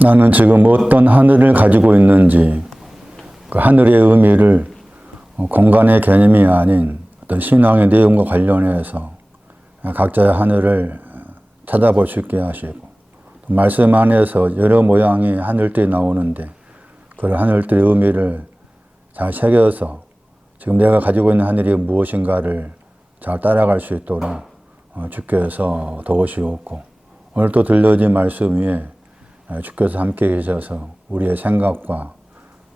나는 지금 어떤 하늘을 가지고 있는지, 그 하늘의 의미를 공간의 개념이 아닌 어떤 신앙의 내용과 관련해서 각자의 하늘을 찾아볼 수 있게 하시고, 말씀 안에서 여러 모양의 하늘들이 나오는데 그런 하늘들의 의미를 잘 새겨서 지금 내가 가지고 있는 하늘이 무엇인가를 잘 따라갈 수 있도록 주께서 도우시옵고, 오늘 또 들려진 말씀 위에 주께서 함께 계셔서 우리의 생각과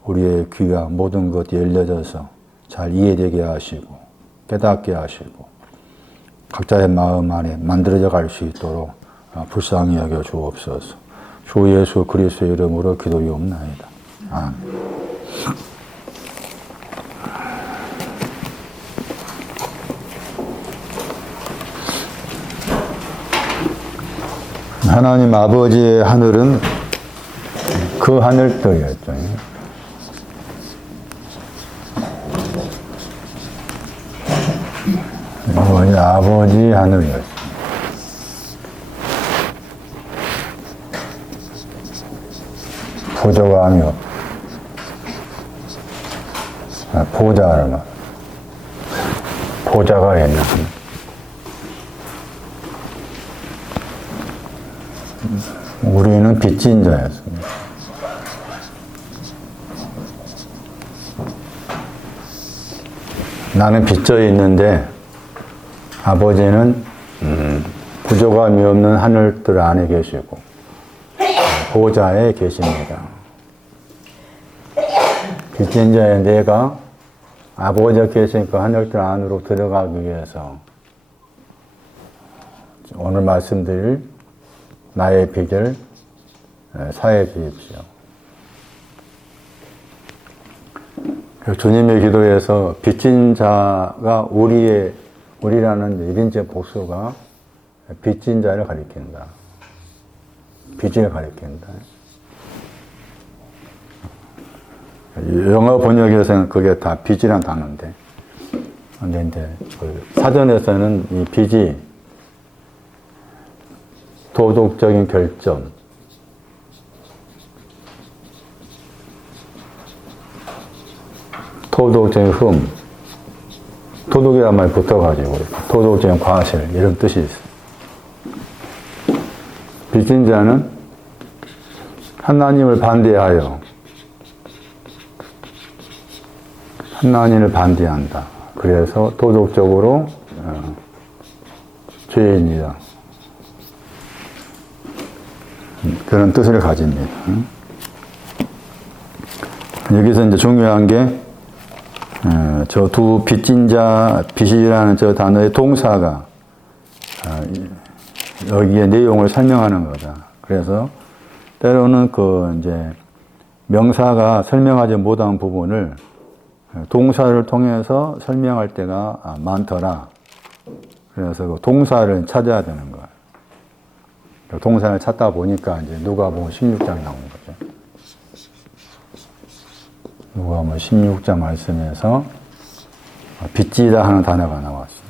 우리의 귀가 모든 것이 열려져서 잘 이해되게 하시고 깨닫게 하시고 각자의 마음 안에 만들어져 갈 수 있도록 불쌍히 여겨 주옵소서. 주 예수 그리스도의 이름으로 기도리옵나이다. 아멘. 하나님 아버지의 하늘은 그 하늘들이었죠. 아버지 하늘이었어요. 부족함이 없고, 보좌를 말, 보좌가 있는 하늘. 우리는 빚진 자였습니다. 나는 빚져 있는데 아버지는 부족함이 없는 하늘들 안에 계시고 보좌에 계십니다. 빚진 자의 내가 아버지가 계신 그 하늘들 안으로 들어가기 위해서 오늘 말씀드릴 나의 빚을 사해 주십시오. 주님의 기도에서 빚진 자가 우리라는 1인칭 복수가 빚진 자를 가리킨다. 빚을 가리킨다. 영어 번역에서는 그게 다 빚이란 단어인데, 근데 사전에서는 이 빚이 도덕적인 결점, 도덕적인 흠, 도덕이란 말이 붙어가지고 도덕적인 과실 이런 뜻이 있어요. 빚진 자는 하나님을 반대하여 하나님을 반대한다. 그래서 도덕적으로 죄인이다. 그런 뜻을 가집니다. 여기서 이제 중요한 게 저 두 빚진 자, 빚이라는 저 단어의 동사가 여기에 내용을 설명하는 거다. 그래서 때로는 그 이제 명사가 설명하지 못한 부분을 동사를 통해서 설명할 때가 많더라. 그래서 그 동사를 찾아야 되는 거예요. 동사를 찾다 보니까 이제 누가복음 16장이 나온 거죠. 누가복음 16장 말씀에서 빚지다 하는 단어가 나왔어요.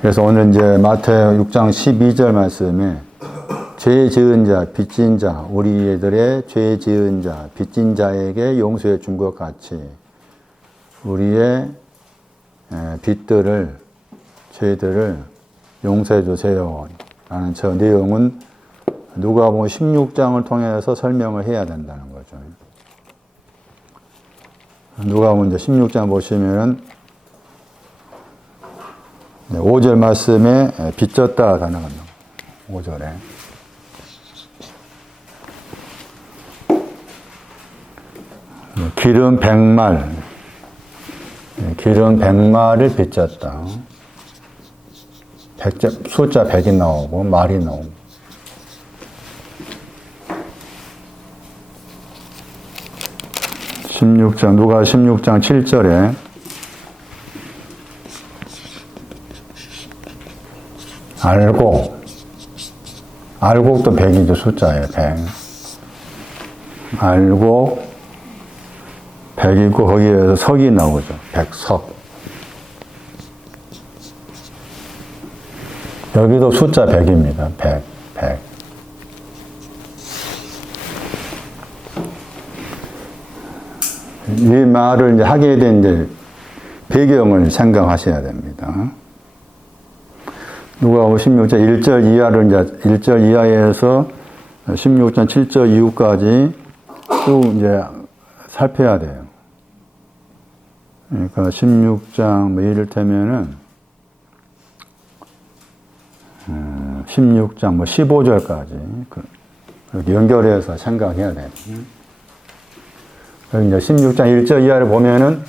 그래서 오늘 이제 마태복음 6장 12절 말씀에 죄 지은 자, 빚진 자, 우리들의 죄 지은 자, 빚진 자에게 용서해 준 것 같이 우리의 빚들을, 죄들을 용서해 주세요. 라는 저 내용은 누가복음 16장을 통해서 설명을 해야 된다는 거죠. 누가복음 16장 보시면은 5절 말씀에 빚졌다 단어가 나와요. 5절에. 기름 100말, 기름 100말을 빚졌다. 숫자 100이 나오고 말이 나오고. 누가 16장 7절에 알곡도 100이죠. 숫자예요. 100. 알곡 100이고 거기에서 석이 나오죠. 100석. 여기도 숫자 100입니다. 100. 이 말을 이제 하게 된 이제 배경을 생각하셔야 됩니다. 누가복음 16장 1절 이하를 이제 1절 이하에서 16장 7절 이후까지 쭉 이제 살펴야 돼요. 그러니까 16장 뭐 이를테면은 16장 뭐 15절까지 그렇게 연결해서 생각해야 돼요. 그리고 이제 16장 1절 이하를 보면은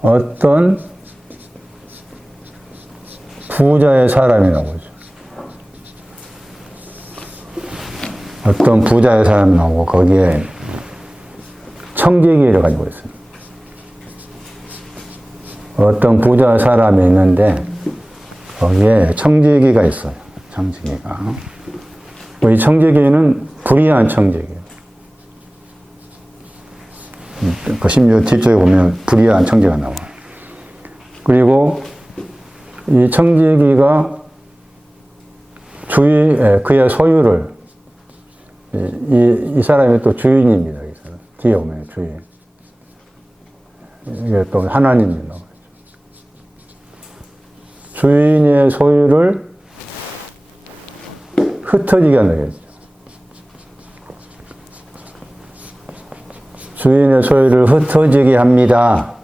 어떤 부자의 사람이 나오죠. 어떤 부자의 사람이 나오고 거기에 청지기를 가지고 있어요. 어떤 부자의 사람이 있는데 거기에 청지기가 있어요. 청지기가. 이 청지기는 불의한 청지기예요. 그 16 뒤쪽에 보면 불의한 청지기가 나와요. 그리고 이 청지기가 그의 소유를 이 사람이 또 주인입니다. 이 사람. 뒤에 보면 주인. 이게 또 하나님입니다. 주인의 소유를 흩어지게 한다겠죠. 주인의 소유를 흩어지게 합니다.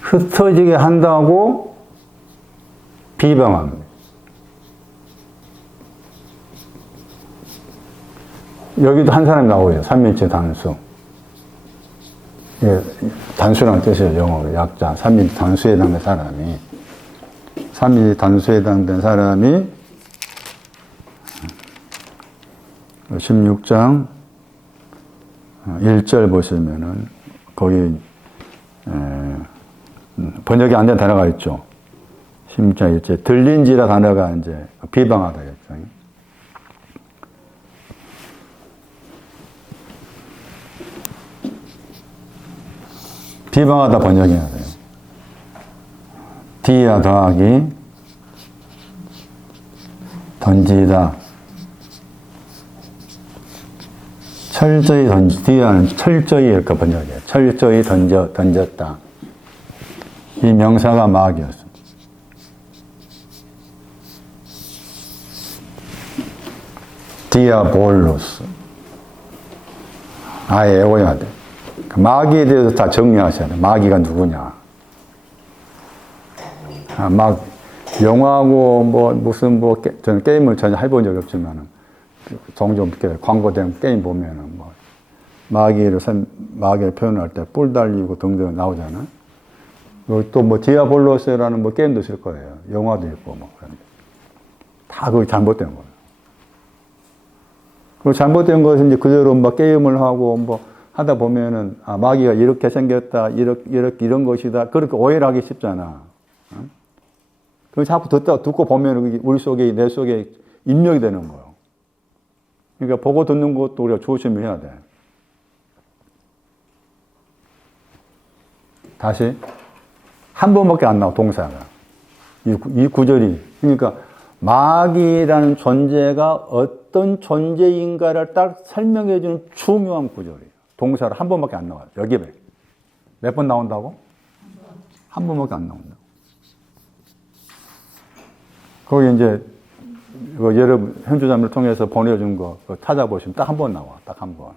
흩어지게 한다고 비방합니다. 여기도 한 사람이 나오죠. 삼일체 단수. 예, 단수라는 뜻이에요. 영어로 약자. 삼일체 단수에 해당된 사람이. 삼일체 단수에 해당된 사람이 16장 1절 보시면은 거기 번역이 안 된 단어가 있죠. 16장 1절 들린지라 단어가 이제 비방하다겠죠. 비방하다 번역해야 돼요. 디야 더하기 던지다. 철저히 디야는 철저히 이렇게 번역해요. 철저히 던졌다. 이 명사가 마귀였습니다. 디아볼로스. 아예 외워야 돼. 마귀에 대해서 다 정리하셔야 돼. 마귀가 누구냐. 영화하고 무슨 저는 게임을 전혀 해본 적이 없지만 종종 이렇게 광고된 게임 보면은 마귀를 표현할 때 뿔 달리고 등등 나오잖아요. 또 디아볼로스라는 게임도 있을 거예요. 영화도 있고 다 그게 잘못된 거예요. 그 잘못된 것은 이제 그대로 게임을 하고 하다 보면은 마귀가 이렇게 생겼다, 이런 것이다. 그렇게 오해를 하기 쉽잖아. 그 자꾸 듣고 보면 우리 속에 내 속에 입력이 되는 거예요. 그러니까 보고 듣는 것도 우리가 조심을 해야 돼. 다시 한 번밖에 안 나와 동사가 이 구절이. 그러니까 마귀라는 존재가 어떤 존재인가를 딱 설명해 주는 중요한 구절이에요. 동사를 한 번밖에 안 나와요. 여기에 몇 번 나온다고? 한 번밖에 안 나온다. 거기 이제 여러분 현주자를 통해서 보내준 거 찾아보시면 딱 한 번 나와. 딱 한 번.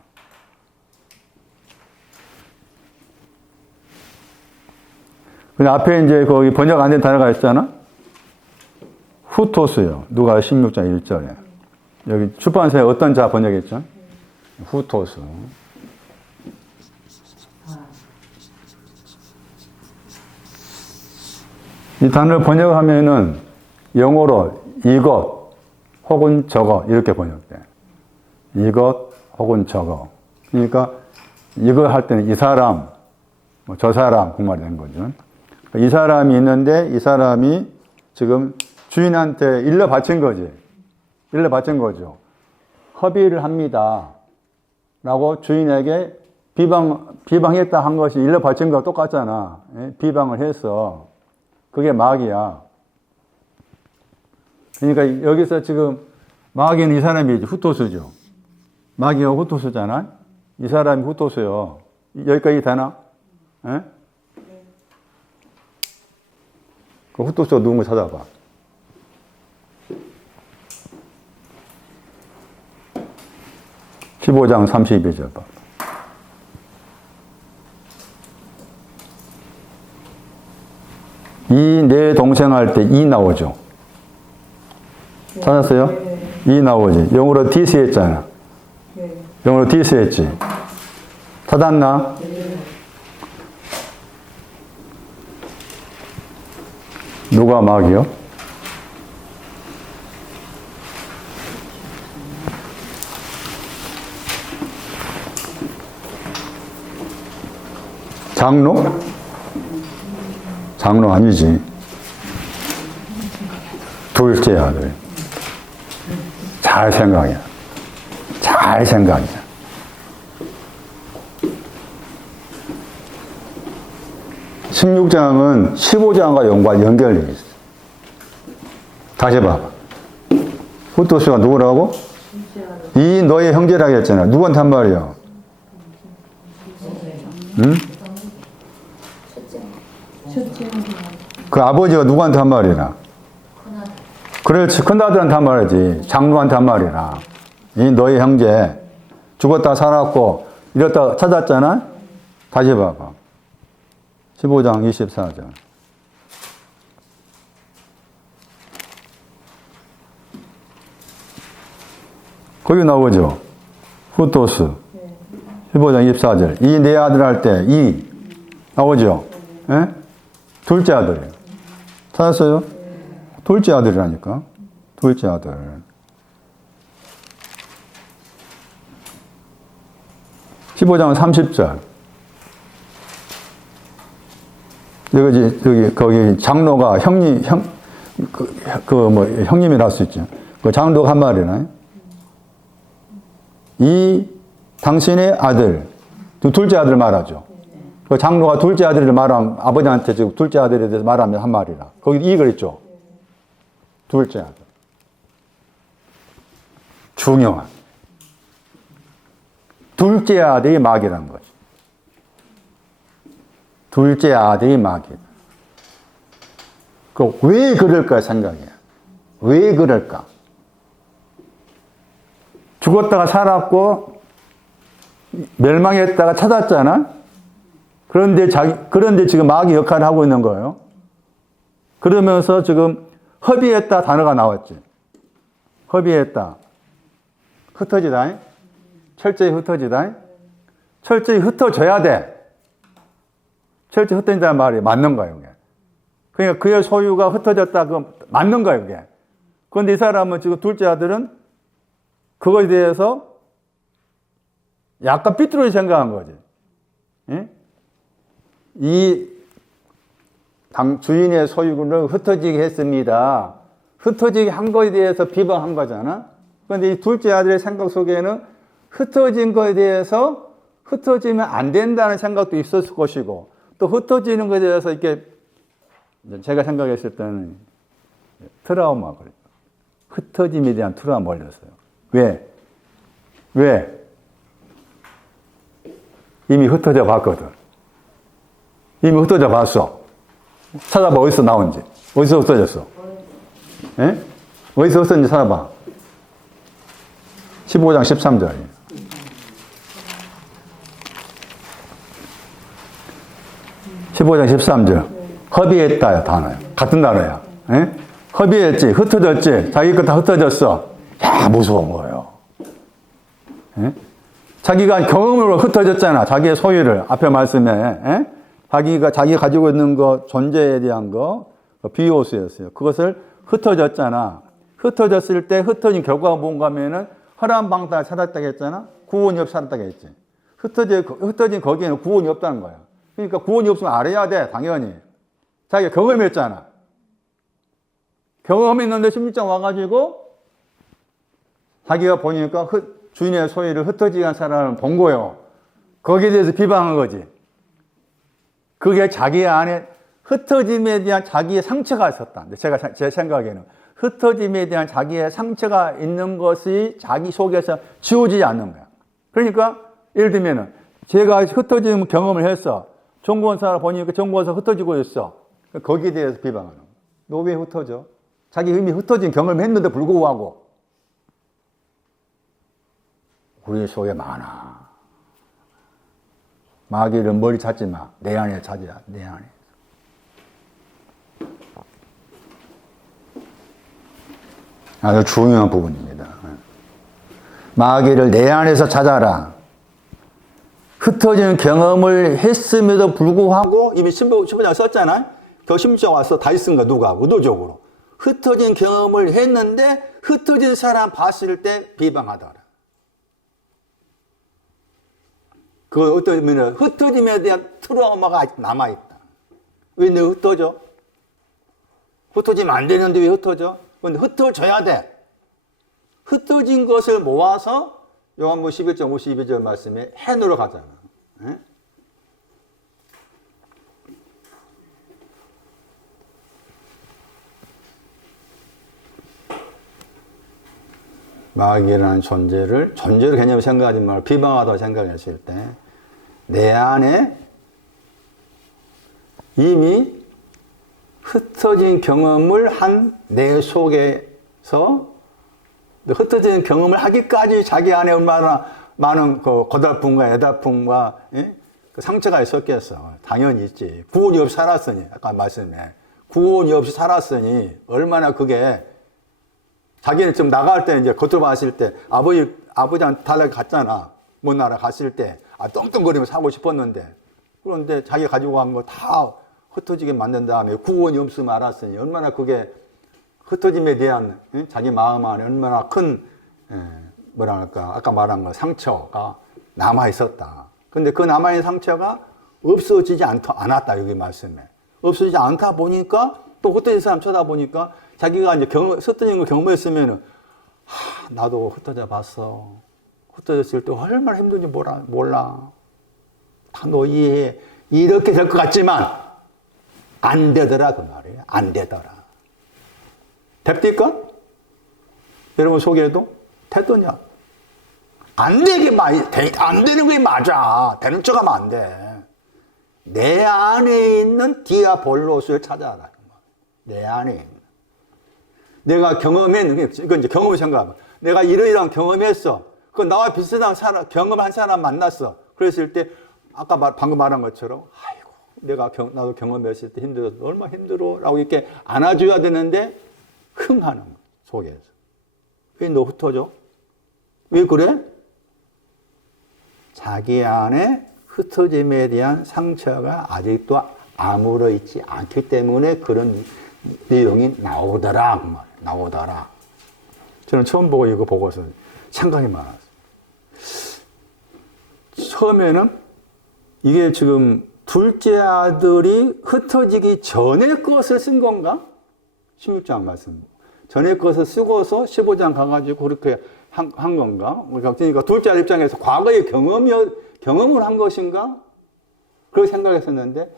근데 앞에 이제 거기 번역 안 된 단어가 있잖아? 후토스요. 누가 16장 1절에. 여기 출판사에 어떤 자 번역했죠? 후토스. 이 단어를 번역하면은 영어로 이것 혹은 저거 이렇게 번역돼. 이것 혹은 저거. 그러니까 이거 할 때는 이 사람, 저 사람 그 말이 된 거죠. 이 사람이 있는데 이 사람이 지금 주인한테 일러 바친 거지. 일러 바친 거죠. 허비를 합니다. 라고 주인에게 비방했다 한 것이 일러 바친 거와 똑같잖아. 비방을 해서. 그게 마귀야. 그러니까 여기서 지금 마귀는 이 사람이 후토수죠. 마귀가 후토수잖아. 이 사람이 후토수요. 여기까지 되나? 예? 그 후토수가 누군가 찾아봐. (15장 32절) 봐. 이 내 동생 할 때 이 나오죠. 찾았어요? 이 나오지. 영어로 this 했잖아. 영어로 this 했지. 찾았나? 누가 마귀요? 장로? 장로 아니지. 둘째 아들. 잘 생각해. 잘 생각해. (16장은) (15장과) 연결되어 있어. 다시 봐. 후토수가 누구라고? 이 너의 형제라고 했잖아. 누구한테 한 말이야? 응? 그 아버지가 누구한테 한 말이라? 그렇지. 큰아들한테 한 말이지. 장로한테 한 말이라. 이 너의 형제 죽었다 살았고 이랬다 찾았잖아. 다시 봐봐. 15장 24절. 거기 나오죠. 후토스. 15장 24절. 이 내 아들 할 때 이 나오죠. 예? 둘째 아들이에요. 찾았어요? 둘째 아들이라니까. 둘째 아들. (15장 30절) 거기 장로가 형님이라 할 수 있죠. 그 장로가 한 말이나. 이 당신의 아들, 둘째 아들 말하죠. 그 장로가 둘째 아들을 말하면, 아버지한테 지금 둘째 아들에 대해서 말하면 한 말이라. 거기 이 그랬죠. 둘째 아들. 중요한. 둘째 아들이 마귀라는 거지. 둘째 아들이 마귀. 왜 그럴까 생각해. 왜 그럴까? 죽었다가 살았고, 멸망했다가 찾았잖아? 그런데 지금 마귀 역할을 하고 있는 거예요. 그러면서 지금 허비했다 단어가 나왔지. 허비했다. 흩어지다. 철저히 흩어지다. 철저히 흩어져야 돼. 철저히 흩어진다는 말이 맞는 거예요, 그게. 그러니까 그의 소유가 흩어졌다, 그건 맞는 거예요, 그게. 그런데 이 사람은 지금 둘째 아들은 그거에 대해서 약간 삐뚤어지게 생각한 거지. 예? 이 주인의 소유를 흩어지게 했습니다. 흩어지게 한 거에 대해서 비방한 거잖아. 그런데 이 둘째 아들의 생각 속에는 흩어진 거에 대해서 흩어지면 안 된다는 생각도 있었을 것이고, 또 흩어지는 것에 대해서 이렇게 제가 생각했을 때는 트라우마 걸려요. 흩어짐에 대한 트라우마 걸렸어요. 왜? 이미 흩어져 봤거든. 이미 흩어져 봤어. 찾아봐, 어디서 나온지. 어디서 흩어졌어? 예? 어디서 흩어졌는지 찾아봐. 15장 13절. 15장 13절. 허비했다야, 단어야. 같은 단어야. 예? 허비했지, 흩어졌지, 자기 거 다 흩어졌어. 야, 무서운 거예요. 예? 자기가 경험으로 흩어졌잖아. 자기의 소유를. 앞에 말씀에. 예? 자기가 가지고 있는 거, 존재에 대한 거, 비오스였어요. 그것을 흩어졌잖아. 흩어졌을 때 흩어진 결과가 뭔가 하면은 허랑방탕을 찾았다고 했잖아. 구원이 없이 살았다고 했지. 흩어진 거기에는 구원이 없다는 거야. 그러니까 구원이 없으면 알아야 돼, 당연히. 자기가 경험했잖아. 경험했는데 16장 와가지고 자기가 보니까 주인의 소유를 흩어지게 한 사람을 본 거예요. 거기에 대해서 비방한 거지. 그게 자기 안에 흩어짐에 대한 자기의 상처가 있었다. 제 생각에는. 흩어짐에 대한 자기의 상처가 있는 것이 자기 속에서 지워지지 않는 거야. 그러니까 예를 들면은 제가 흩어짐 경험을 했어. 종권사를 보니까 종권사 흩어지고 있어. 거기에 대해서 비방하는 거야. 너 왜 흩어져? 자기 이미 흩어진 경험을 했는데 불구하고 우리 속에 많아. 마귀를 멀리 찾지 마. 내 안에 찾아. 내 안에. 아주 중요한 부분입니다. 마귀를 내 안에서 찾아라. 흩어지는 경험을 했음에도 불구하고 이미 신부장 썼잖아요. 더 심지어 와서 다 쓴 거 누가 의도적으로 흩어진 경험을 했는데 흩어진 사람 봤을 때 비방하더라. 그 어떤 의미는 흩어짐에 대한 트라우마가 아직 남아있다. 왜 내 흩어져? 흩어지면 안 되는데 왜 흩어져? 근데 흩어져야 돼. 흩어진 것을 모아서 요한복음 11장 52절 말씀에 해놓으러 가잖아. 에? 마귀라는 존재를 개념을 생각하지 말고 비방하다고 생각했을 때 내 안에 이미 흩어진 경험을 한 내 속에서 흩어진 경험을 하기까지 자기 안에 얼마나 많은 그 고달픔과 애달픔과 그 상처가 있었겠어. 당연히 있지. 구원이 없이 살았으니 아까 말씀에 구원이 없이 살았으니 얼마나 그게 자기는 좀 나갈 때 이제 겉으로 봤을 때 아버지한테 달라고 갔잖아. 먼 나라 갔을 때 떵떵거리며 사고 싶었는데 그런데 자기가 가지고 간 거 다 흩어지게 만든 다음에 구원이 없으면 알았으니 얼마나 그게 흩어짐에 대한 자기 마음 안에 얼마나 큰 뭐랄까 아까 말한 거 상처가 남아 있었다. 근데 그 남아 있는 상처가 없어지지 않았다 여기 말씀에 없어지지 않다 보니까 또 흩어진 사람 쳐다보니까 자기가 이제 흩어진 걸 경험했으면은 나도 흩어져 봤어. 흩어졌을 때 얼마나 힘든지 몰라. 다 너 이해해. 이렇게 될 것 같지만 안 되더라 그 말이에요. 안 되더라. 됩니까? 여러분 속에도 되더냐? 안 되는 게 맞아. 되는 척 하면 안 돼. 내 안에 있는 디아볼로스를 찾아라. 내 안에 있는. 내가 이건 이제 경험을 생각하면 내가 이러이러한 경험했어. 그 나와 비슷한 경험한 사람 만났어. 그랬을 때 아까 방금 말한 것처럼 아이고 나도 경험했을 때 힘들어서 얼마나 힘들어 라고 이렇게 안아줘야 되는데 흥하는 거 속에서. 왜 너 흩어져? 왜 그래? 자기 안에 흩어짐에 대한 상처가 아직도 아물어 있지 않기 때문에 그런 내용이 나오더라. 나오더라. 저는 처음 보고 이거 보고서 생각이 많았어요. 처음에는 이게 지금 둘째 아들이 흩어지기 전에 것을 쓴 건가? 16장 말씀. 전에 것을 쓰고서 15장 가가지고 그렇게 한 건가? 그러니까 둘째 아들 입장에서 과거의 경험을 한 것인가? 그렇게 생각했었는데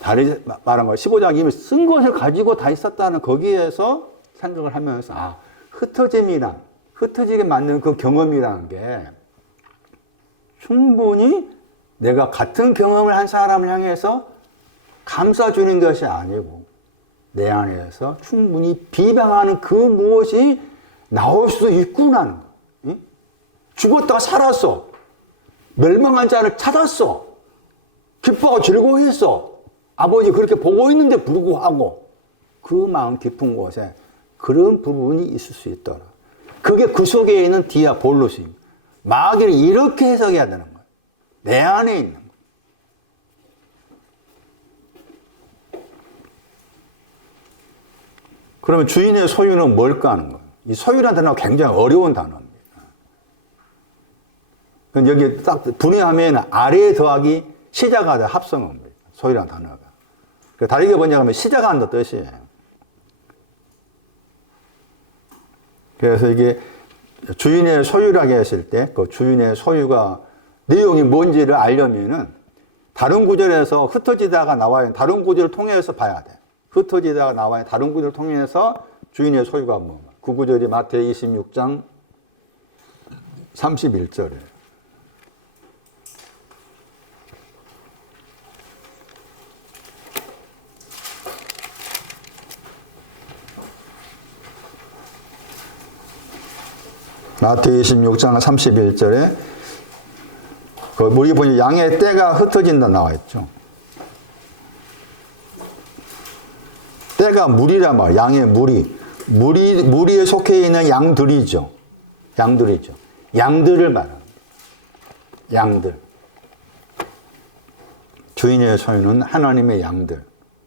다르게 말한 거예요. 15장 이미 쓴 것을 가지고 다 있었다는 거기에서 생각을 하면서 흩어지게 만드는 그 경험이라는 게 충분히 내가 같은 경험을 한 사람을 향해서 감싸주는 것이 아니고 내 안에서 충분히 비방하는 그 무엇이 나올 수도 있구나는 거. 응? 죽었다가 살았어. 멸망한 자를 찾았어. 기뻐하고 즐거워했어. 아버지 그렇게 보고 있는데 불구하고 그 마음 깊은 곳에 그런 부분이 있을 수 있더라. 그게 그 속에 있는 디아볼로스입니다. 마귀를 이렇게 해석해야 되는 거예요. 내 안에 있는 거예요. 그러면 주인의 소유는 뭘까 하는 거예요. 이 소유라는 단어가 굉장히 어려운 단어입니다. 여기 딱 분해하면 아래에 더하기 시작하다 합성어입니다. 소유라는 단어가. 다르게 번역하면 시작한다 뜻이에요. 그래서 이게 주인의 소유라고 했을 때 그 주인의 소유가 내용이 뭔지를 알려면은 다른 구절에서 흩어지다가 나와요. 다른 구절을 통해서 봐야 돼. 흩어지다가 나와요. 다른 구절을 통해서 주인의 소유가 뭐. 그 구절이 마태복음 26장 31절이에요. 마태복음 26장 31절에 우리 보니 양의 떼가 흩어진다 나와 있죠. 떼가 무리란 말이에요. 양의 무리에 속해 있는 양들이죠. 양들을 말합니다. 양들. 주인의 소유는 하나님의 양들,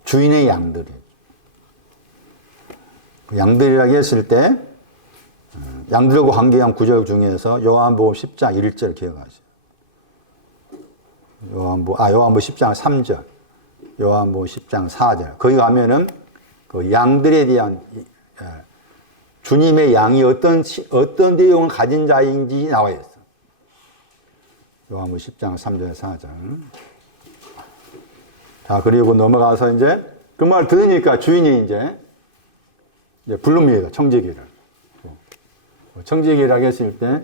주인의 양들이에요. 양들이라고 했을 때 양들과 관계한 구절 중에서 요한복음 10장 1절 기억하세요. 요한복음 10장 3절, 요한복음 10장 4절. 거기 가면은 그 양들에 대한 주님의 양이 어떤 내용을 가진 자인지 나와 있어. 요한복음 10장 3절 4절. 자, 그리고 넘어가서 이제 그 말 들으니까 주인이 이제 부릅니다. 청지기를. 청지기라고 했을 때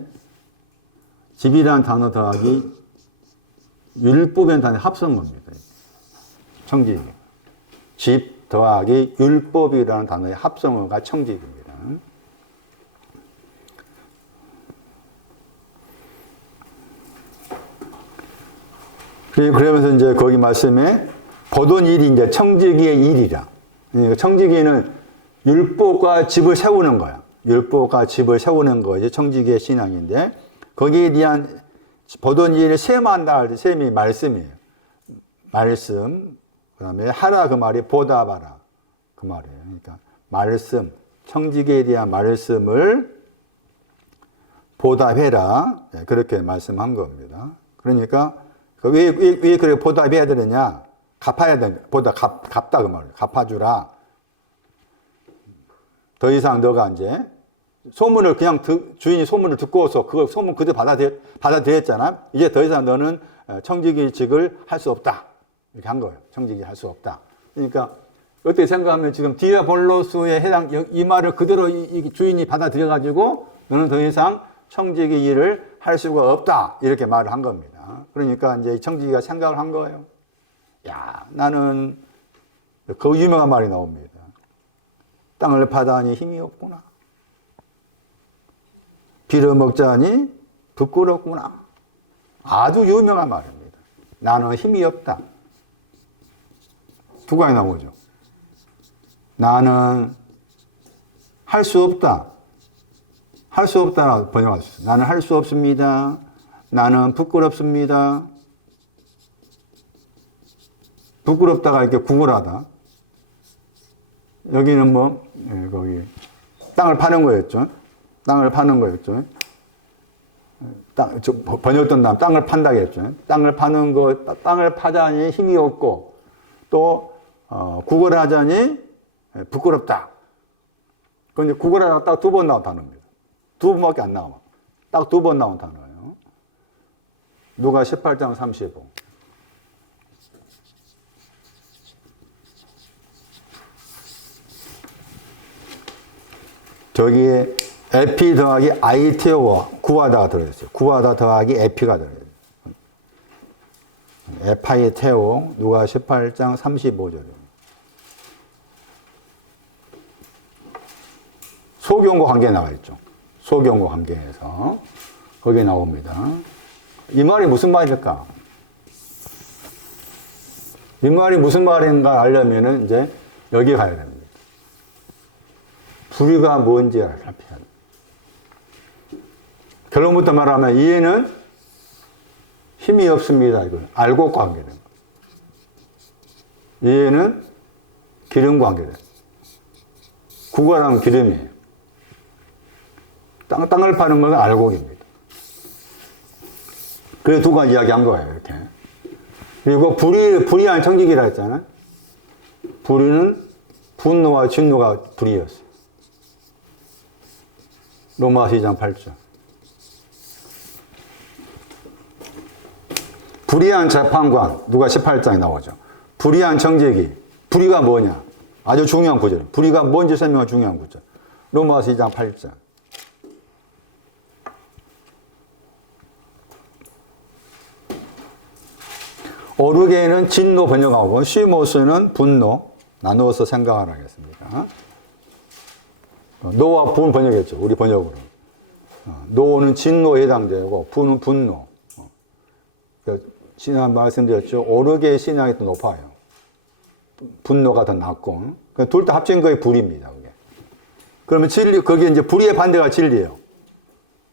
집이라는 단어 더하기 율법이라는 단어 합성 겁니다. 청지기. 집 더하기 율법이라는 단어의 합성어가 청지기입니다. 그러면서 이제 거기 말씀에 보던 일이 이제 청지기의 일이라. 그러니까 청지기는 율법과 집을 세우는 거야. 율법과 집을 세우는 것이 청지기의 신앙인데 거기에 대한 보던 일을 셈한다 할 때 셈이 말씀이에요. 말씀. 그 다음에 하라 그 말이 보답하라 그 말이에요. 그러니까 말씀, 청지기에 대한 말씀을 보답해라. 그렇게 말씀한 겁니다. 그러니까 왜 그렇게 보답해야 되느냐? 갚아야 되느냐? 갚다 그 말이에요. 갚아주라. 더 이상 너가 이제 소문을 그냥 주인이 소문을 듣고서 그걸 소문 그대로 받아들였잖아. 이제 더 이상 너는 청지기직을 할 수 없다. 이렇게 한 거예요. 청지기 할 수 없다. 그러니까 어떻게 생각하면 지금 디아볼로스에 해당 이 말을 그대로 이 주인이 받아들여가지고 너는 더 이상 청지기 일을 할 수가 없다. 이렇게 말을 한 겁니다. 그러니까 이제 청지기가 생각을 한 거예요. 야, 나는 그 유명한 말이 나옵니다. 땅을 파다니 힘이 없구나. 빌어먹자니 부끄럽구나. 아주 유명한 말입니다. 나는 힘이 없다. 두 가지 나오죠. 나는 할 수 없다. 할 수 없다라고 번역할 수 있어요. 나는 할 수 없습니다. 나는 부끄럽습니다. 부끄럽다가 이렇게 구걸하다. 여기는 거기 땅을 파는 거였죠. 땅을 파는 거였죠. 번역된 다음 땅을 판다고 했죠. 땅을 파는 거, 땅을 파자니 힘이 없고 또 구걸하자니 부끄럽다. 그런데 구걸하다가 딱 두 번 나온 단어입니다. 두 번밖에 안 나와. 딱 두 번 나온 단어예요. 누가 18장 35. 저기에 에피 더하기 아이테오와 구하다가 들어있어요. 구하다 더하기 에피가 들어있어요. 에파이테오, 누가 18장 35절이에요. 소경과 관계에 나와 있죠. 소경과 관계에서 거기에 나옵니다. 이 말이 무슨 말일까? 이 말이 무슨 말인가 알려면은 이제 여기 가야 됩니다. 불의가 뭔지 살펴야 돼. 결론부터 말하면 이해는 힘이 없습니다. 이걸 알고 관계된 거. 이해는 기름 관계된 거. 구걸하면 기름이에요. 땅을 파는 건 알곡입니다. 그래서 두 가지 이야기 한 거예요. 이렇게. 그리고 불의한 청지기라 했잖아요. 불의는 분노와 진노가 불의였어요. 로마서 2장 8절. 불의한 재판관, 누가 18장에 나오죠. 불의한 청지기. 불의가 뭐냐? 아주 중요한 구절. 불의가 뭔지 설명할 중요한 구절. 로마서 2장 8절. 오르게는 진노 번역하고 시모스는 분노 나누어서 생각을 하겠습니다. 노와 분 번역했죠. 우리 번역으로. 노는 진노에 해당되고 분은 분노. 지난 말씀드렸죠. 오르게의 신앙이 더 높아요. 분노가 더 낮고. 둘 다 합친 거의 불입니다. 그게. 그러면 진리, 거기에 이제 불의의 반대가 진리예요.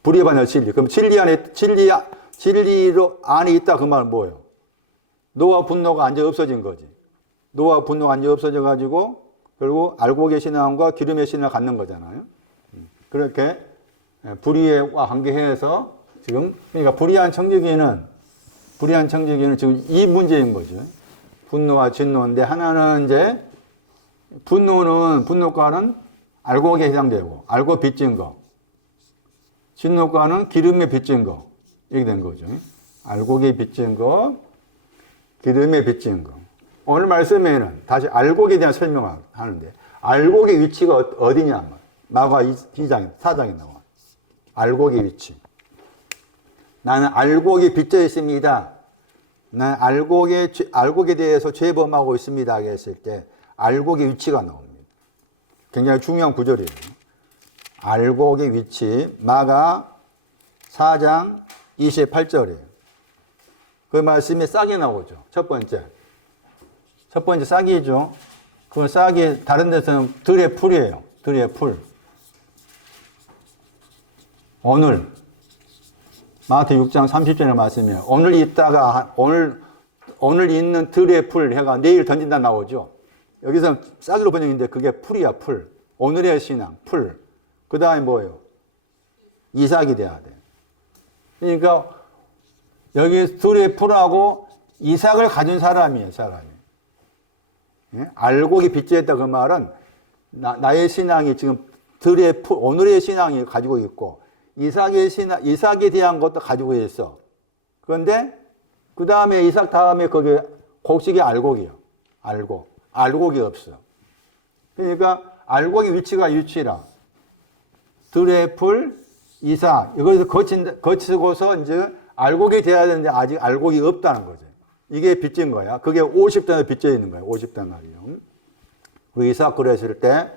불의의 반대가 진리. 그럼 진리로 안에 있다 그 말은 뭐예요? 노와 분노가 완전 없어진 거지. 노와 분노가 완전 없어져 가지고 결국 알고 계신 신앙과 기름의 신앙을 갖는 거잖아요. 그렇게 불의와 관계해서 지금 그러니까 불의한 청지기는 지금 이 문제인 거죠. 분노와 진노인데 하나는 이제 분노가는 알고에 해당되고 알고 빚진 거. 진노가는 기름에 빚진 거. 이렇게 된 거죠. 알고에 빚진 거, 기름에 빚진 거. 오늘 말씀에는 다시 알곡에 대한 설명을 하는데 알곡의 위치가 어디냐? 마가 2장, 4장에 나와. 알곡의 위치. 나는 알곡이 빚져 있습니다. 나는 알곡에 대해서 죄범하고 있습니다. 했을 때 알곡의 위치가 나옵니다. 굉장히 중요한 구절이에요. 알곡의 위치. 마가 4장 28절이에요. 그 말씀이 싹이 나오죠. 첫 번째 싹이죠. 그 싹이 다른 데서는 들의 풀이에요. 들의 풀. 오늘 마태 6장 30절의 말씀이에요. 오늘 있다가 오늘 있는 들의 풀 해가 내일 던진다 나오죠. 여기서 싹으로 번역인데 그게 풀이야, 풀. 오늘의 신앙, 풀. 그 다음에 뭐예요? 이삭이 돼야 돼. 그러니까 여기 들의 풀하고 이삭을 가진 사람이에요, 사람이. 예? 알곡이 빚져있다 그 말은 나의 신앙이 지금 들의 풀, 오늘의 신앙이 가지고 있고 이삭에 대한 것도 가지고 있어. 그런데 그 다음에 이삭 다음에 거기 곡식이 알곡이요. 알곡이 없어. 그러니까 알곡의 위치가 유치라. 들의 풀, 이삭. 이것에서 거치고서 이제 알곡이 돼야 되는데 아직 알곡이 없다는 거죠. 이게 빚진 거야. 그게 50단에 빚져 있는 거예요. 50단알이요. 우리 이삭 그랬을 때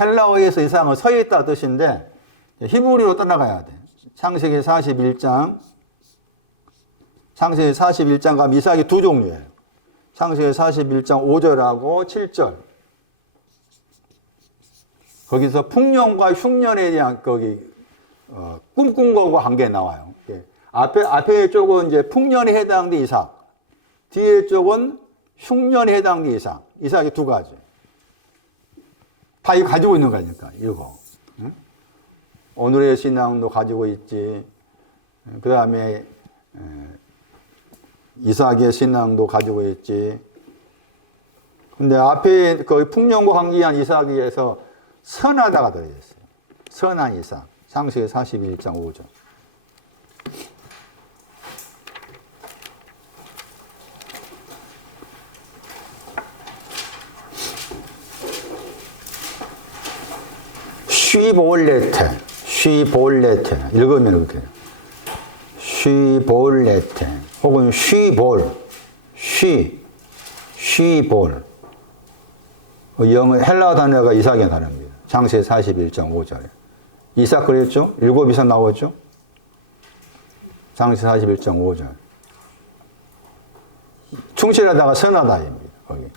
헬라어에서 이삭은 서 있다 뜻인데 히브리로 떠나가야 돼. 창세기 41장 가면 이삭이 두 종류예요. 창세기 41장 5절하고 7절. 거기서 풍년과 흉년에 대한 꿈꾼 거과 관계 나와요. 앞에 쪽은 이제 풍년에 해당된 이삭, 뒤에 쪽은 흉년에 해당된 이삭. 이삭이 두 가지. 다 이거 가지고 있는 거니까, 이거. 응? 오늘의 신앙도 가지고 있지. 그 다음에 이삭의 신앙도 가지고 있지. 근데 앞에 그 풍년과 관계한 이삭에서 선하다가 들어있어요. 선한 이삭. 창세기 41장 5절. 쉬볼레테. 읽으면 이렇게 돼요. 쉬볼레테. 혹은 쉬볼. 영어 헬라어 단어가 이삭의 단어입니다. 창세기 41장 5절에. 이삭 그랬죠? 7 이삭 나왔죠? 창세기 41장 5절. 충실하다가 선하다입니다. 거기.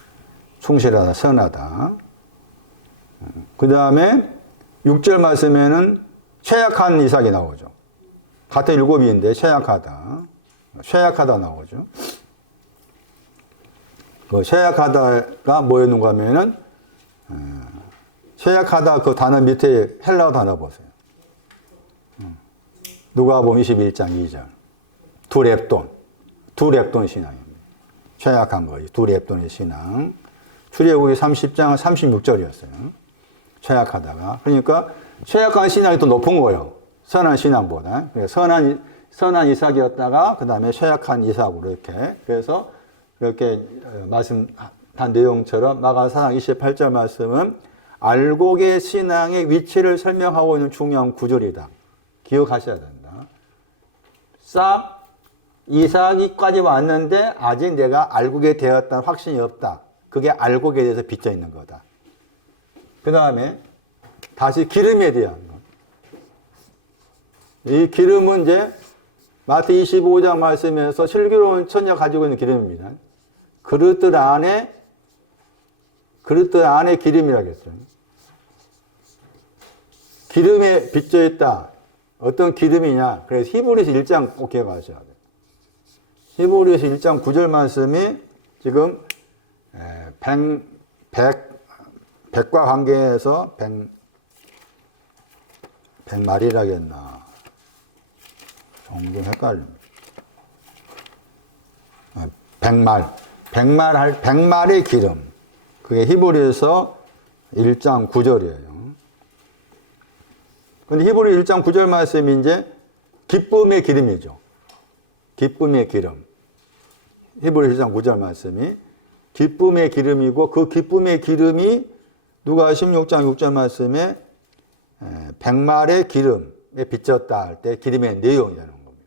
충실하다, 선하다. 그 다음에 6절 말씀에는 쇠약한 이삭이 나오죠. 같은 7인데 쇠약하다 나오죠. 그 쇠약하다가 뭐였는가 하면은 쇠약하다 그 단어 밑에 헬라어 단어 보세요. 누가복음 21장 2절. 두렙돈 신앙입니다. 쇠약한 거지. 두렙돈의 신앙. 출애굽기 30장 36절이었어요. 쇠약하다가. 그러니까 쇠약한 신앙이 더 높은 거예요. 선한 신앙보다. 선한 이삭이었다가 그 다음에 쇠약한 이삭으로 이렇게. 그래서 그렇게 말씀한 내용처럼 마가 4장 28절 말씀은 알곡의 신앙의 위치를 설명하고 있는 중요한 구절이다. 기억하셔야 된다. 이삭이까지 왔는데 아직 내가 알곡이 되었다는 확신이 없다. 그게 알곡에 대해서 비춰 있는 거다. 그 다음에 다시 기름에 대한 것. 이 기름은 이제 마태 25장 말씀에서 슬기로운 처녀가 가지고 있는 기름입니다. 그릇들 안에 기름이라고 했어요. 기름에 비춰 있다. 어떤 기름이냐. 그래서 히브리서 1장 꼭 기억하셔야 돼요. 히브리서 1장 9절 말씀이 지금 백과 관계해서 백말이라겠나. 종종 헷갈립니다. 백말의 기름. 그게 히브리서 1장 9절이에요. 근데 히브리 1장 9절 말씀이 이제 기쁨의 기름이죠. 기쁨의 기름. 히브리 1장 9절 말씀이 기쁨의 기름이고 그 기쁨의 기름이 누가 16장 6절 말씀에 백말의 기름에 비쳤다 할 때 기름의 내용이라는 겁니다.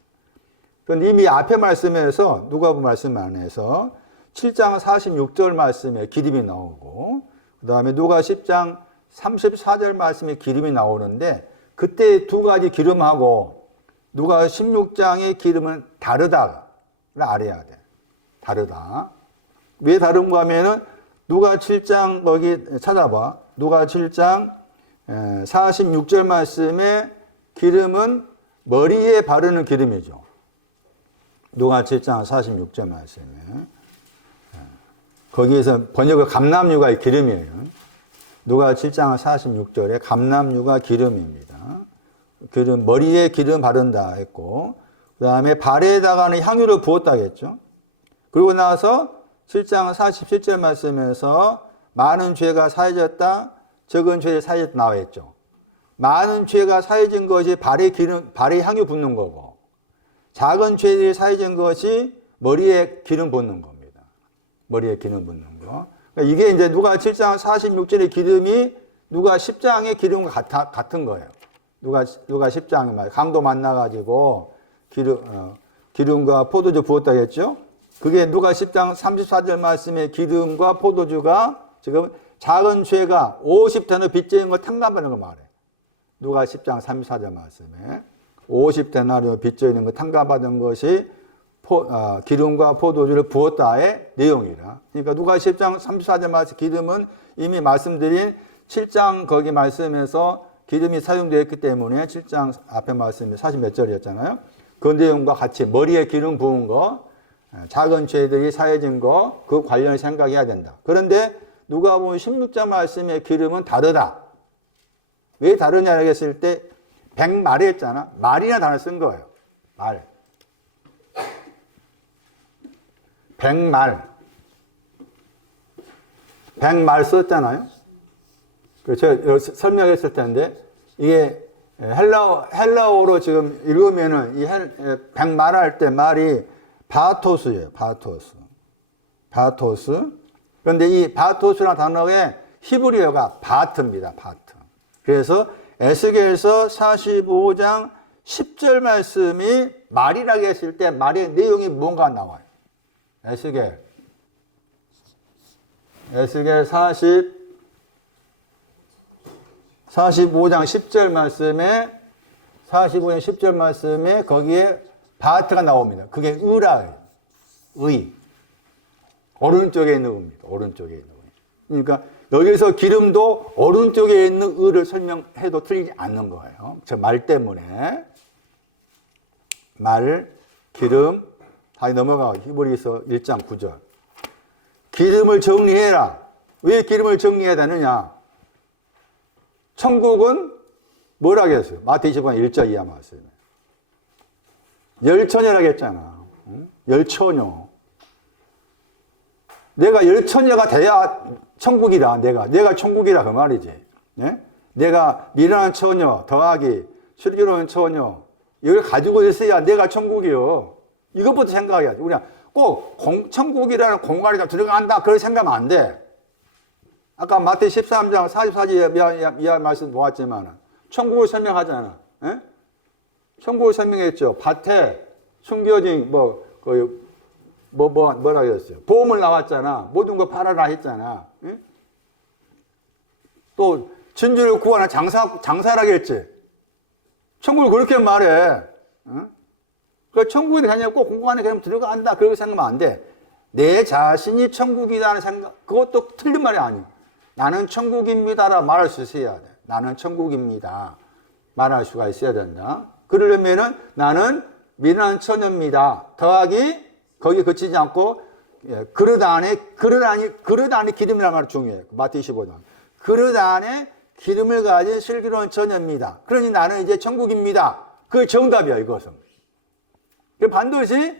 그런데 이미 앞에 말씀에서 누가복음 말씀 안에서 7장 46절 말씀에 기름이 나오고 그 다음에 누가 10장 34절 말씀에 기름이 나오는데 그때 두 가지 기름하고 누가 16장의 기름은 다르다를 알아야 돼. 다르다. 왜 다른가 하면은 누가 7장 거기 찾아봐. 누가 7장 46절 말씀에 기름은 머리에 바르는 기름이죠. 누가 7장 46절 말씀에 거기에서 번역을 감람유가 기름이에요. 누가 7장 46절에 감람유가 기름입니다. 기름, 머리에 기름 바른다 했고 그 다음에 발에다가는 향유를 부었다 했죠. 그리고 나서 7장 47절 말씀에서 많은 죄가 사해졌다, 적은 죄가 사해졌다 나와 있죠. 많은 죄가 사해진 것이 발에 향유 붓는 거고 작은 죄들이 사해진 것이 머리에 기름 붓는 겁니다. 머리에 기름 붓는 거. 그러니까 이게 이제 누가 7장 46절의 기름이 누가 10장의 기름과 같은 거예요. 누가 10장에 말 강도 만나가지고 기름과 포도주 부었다 했죠. 그게 누가 10장 34절 말씀에 기름과 포도주가 지금 작은 죄가 50데나리온 빚진 걸 탕감받는 걸 말해. 누가 10장 34절 말씀에 50데나리온 빚져 있는 거 탕감받은 것이 기름과 포도주를 부었다의 내용이라. 그러니까 누가 10장 34절 말씀 기름은 이미 말씀드린 7장 거기 말씀에서 기름이 사용되었기 때문에 7장 앞에 말씀이 40몇 절이었잖아요. 그 내용과 같이 머리에 기름 부은 거, 작은 죄들이 사해진 거, 그 관련을 생각해야 된다. 그런데 누가 보면 16장 말씀의 기름은 다르다. 왜 다르냐 했을 때 백말이 했잖아. 말이나 단어 쓴 거예요. 말. 백말 썼잖아요. 제가 설명했을 텐데 이게 헬라어로 지금 읽으면은 이 백말할 때 말이 바토스예요. 바토스. 그런데 이 바토스라는 단어의 히브리어가 바트입니다. 바트. 그래서 에스겔서 45장 10절 말씀이 말이라고 했을 때 말의 내용이 뭔가 나와요. 에스겔 45장 10절 말씀에 거기에 바트가 나옵니다. 그게 의라예요. 의. 오른쪽에 있는 의입니다. 오른쪽에 있는 의. 그러니까 여기서 기름도 오른쪽에 있는 의를 설명해도 틀리지 않는 거예요. 저 말 때문에. 말, 기름, 다시 넘어가고 히브리서 1장 9절. 기름을 정리해라. 왜 기름을 정리해야 되느냐? 천국은 뭐라고 했어요? 마태 25장 1절 이하 말씀에. 열처녀라고 했잖아. 열처녀. 내가 열처녀가 돼야 천국이다. 내가 천국이라 그 말이지. 네? 내가 미련한 처녀 더하기 슬기로운 처녀 이걸 가지고 있어야 내가 천국이요. 이것부터 생각해야지. 우리가 꼭 천국이라는 공간에 들어간다 그렇게 생각하면 안 돼. 아까 마태 13장 44절 이하 말씀 보았지만 천국을 설명하잖아. 에? 천국을 설명했죠. 밭에 숨겨진 뭐라 그랬어요. 보험을 나왔잖아. 모든 거 팔아라 했잖아. 에? 또 진주를 구하는 장사라겠지. 천국을 그렇게 말해. 그 천국에 그냥 꼭 공간에 그냥 들어간다. 그렇게 생각하면 안 돼. 내 자신이 천국이라는 생각, 그것도 틀린 말이 아니야. 나는 천국입니다라 말할 수 있어야 돼. 나는 천국입니다. 말할 수가 있어야 된다. 그러려면은 나는 미련한 처녀입니다. 더하기 거기에 그치지 않고 그릇 안에 기름이라는 말 중요해요. 마태 25장. 그릇 안에 기름을 가진 슬기로운 처녀입니다. 그러니 나는 이제 천국입니다. 그게 정답이야, 이것은. 반드시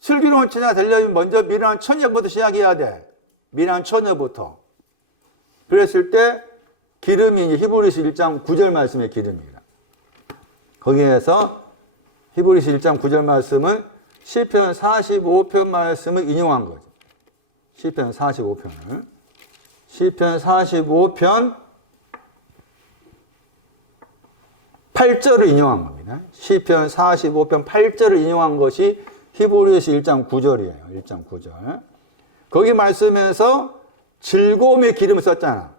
슬기로운 처녀가 되려면 먼저 미련한 처녀부터 시작해야 돼. 미련한 처녀부터. 그랬을 때 기름이 이제 히브리서 1장 9절 말씀의 기름이다. 거기에서 히브리서 1장 9절 말씀은 시편 45편 말씀을 인용한 거죠. 시편 45편을. 시편 45편 8절을 인용한 겁니다. 시편 45편 8절을 인용한 것이 히브리서 1장 9절이에요. 1장 9절. 거기 말씀에서 즐거움의 기름을 썼잖아.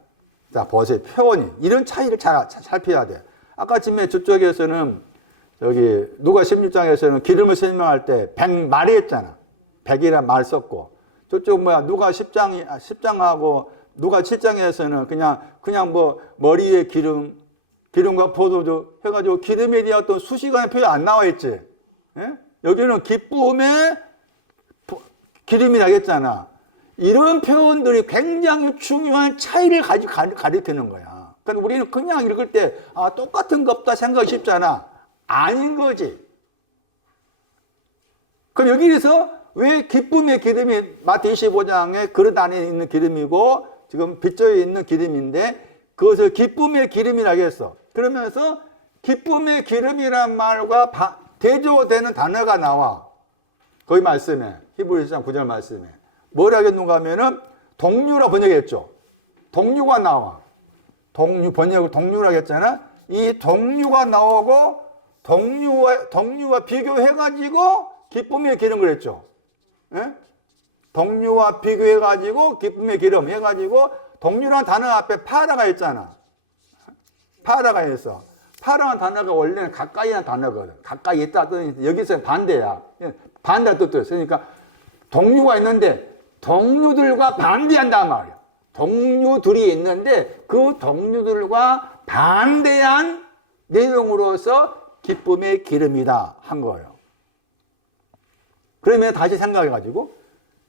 자, 보세요. 표현이. 이런 차이를 잘 살펴야 돼. 아까쯤에 저쪽에서는 여기 누가 16장에서는 기름을 설명할 때 백말이 했잖아. 백이란 말 썼고. 저쪽 누가 10장하고 누가 7장에서는 그냥 뭐 머리에 기름과 포도주 해가지고 기름에 대한 어떤 수식어의 표현 안 나와 있지. 예? 여기는 기쁨의 기름이 나겠잖아. 이런 표현들이 굉장히 중요한 차이를 가리키는 거야. 그러니까 우리는 그냥 읽을 때, 똑같은 거 없다 생각이 쉽잖아. 아닌 거지. 그럼 여기에서 왜 기쁨의 기름이 마태 25장에 그릇 안에 있는 기름이고, 지금 빗저에 있는 기름인데, 그것을 기쁨의 기름이라고 했어. 그러면서 기쁨의 기름이란 말과 대조되는 단어가 나와. 거기 말씀에, 히브리서 1장 9절 말씀에. 뭘 하겠는가 하면은 동류라 번역했죠. 동류가 나와. 번역을 동류라고 했잖아. 이 동류가 나오고 동류와 비교해가지고 기쁨의 기름 그랬죠. 예? 동류와 비교해가지고 기쁨의 기름 해가지고 동류라는 단어 앞에 파라가 있잖아. 파라가 있어. 파라는 단어가 원래는 가까이라는 단어거든. 가까이 있다 뜻이 여기서 반대야. 반대 뜻도 있어. 그러니까 동류가 있는데 동류들과 반대한단 말이야. 동류들이 있는데 그 동류들과 반대한 내용으로서 기쁨의 기름이다 한 거예요. 그러면 다시 생각해가지고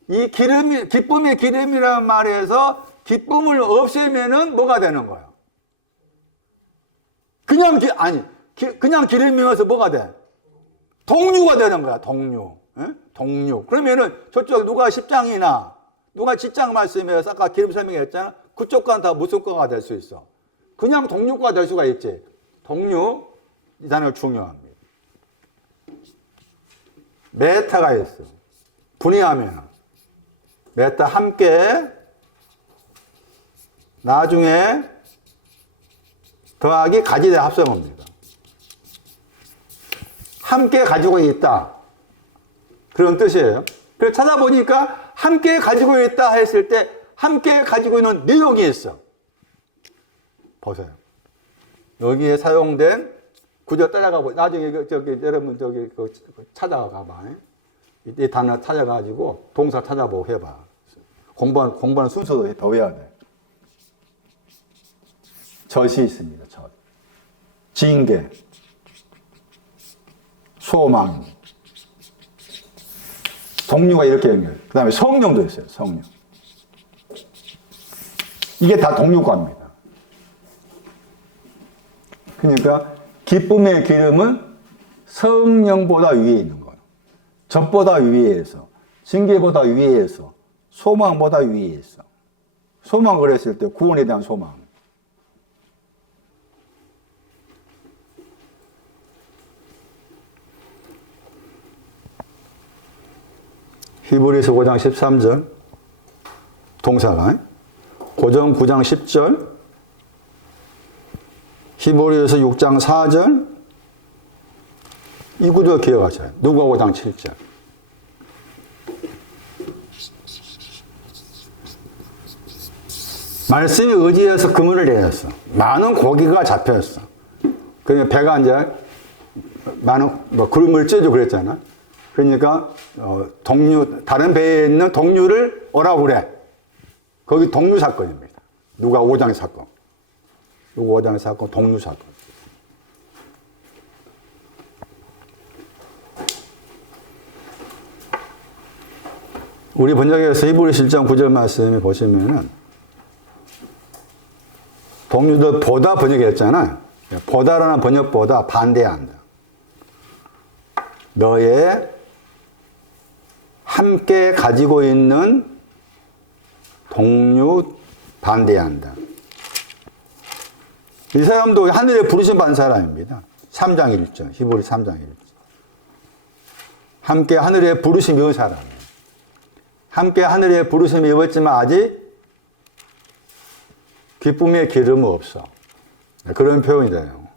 이 기쁨의 기름이라는 말에서 기쁨을 없애면은 뭐가 되는 거예요? 그냥 기름이어서 뭐가 돼? 동류가 되는 거야, 동류. 에? 동류. 그러면은 저쪽 누가 10장이나 누가 7장 말씀에서 아까 기름 설명했잖아. 그쪽과는 다 무슨 과가 될 수 있어? 그냥 동류과가 될 수가 있지. 동류, 이 단어가 중요합니다. 메타가 있어. 분해하면 메타 함께 나중에 더하기 가지대 합성어입니다. 함께 가지고 있다. 그런 뜻이에요. 그래서 찾아보니까 함께 가지고 있다 했을 때 함께 가지고 있는 내용이 있어. 보세요. 여기에 사용된 구절 따라가고 나중에 여러분 찾아가 봐. 이 단어 찾아가지고 동사 찾아보고 해봐. 공부하는 순서도 더 외워야 돼. 젖이 있습니다. 젖. 징계, 소망, 동류가 이렇게 연결. 그 다음에 성령도 있어요. 성령. 이게 다 동류과입니다. 그러니까 기쁨의 기름은 성령보다 위에 있는 거예요. 젖보다 위에서, 징계보다 위에서, 소망보다 위에 있어. 소망을 했을 때 구원에 대한 소망. 히브리서 5장 13절 동사가 고전 9장 10절, 히브리서 6장 4절, 이 구조 기억하셔요. 누가 5장 7절. 말씀이 의지해서 그물을 내렸어. 많은 고기가 잡혔어. 그러니까 배가 이제 많은 구름을 쬐고 그랬잖아. 그러니까 다른 배에 있는 동류를 오라고 그래. 거기 동류 사건입니다. 누가 5장의 사건. 누가 5장의 사건, 동류 사건. 우리 번역에서 히브리서 1장 9절 말씀에 보시면은 동류도 보다 번역했잖아. 보다라는 번역보다 반대한다. 너의 함께 가지고 있는 동류 반대한다. 이 사람도 하늘에 부르심 받은 사람입니다. 3장 1절, 히브리 3장 1절. 함께 하늘에 부르심 입은 사람이에요. 함께 하늘에 부르심 입었지만 아직 기쁨의 기름은 없어. 그런 표현이 돼요.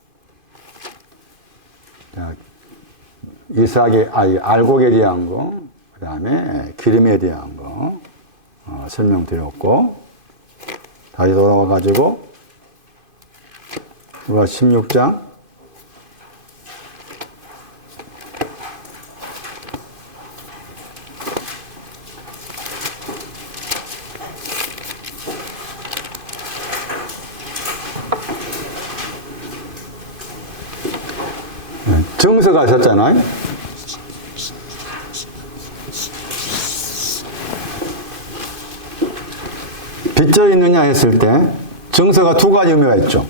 이삭의 알곡에 대한 거, 그 다음에 기름에 대한 거 설명드렸고, 다시 돌아와가지고 누가 16장 정서가 하셨잖아요. 빚져 있느냐 했을 때 정서가 두 가지 의미가 있죠.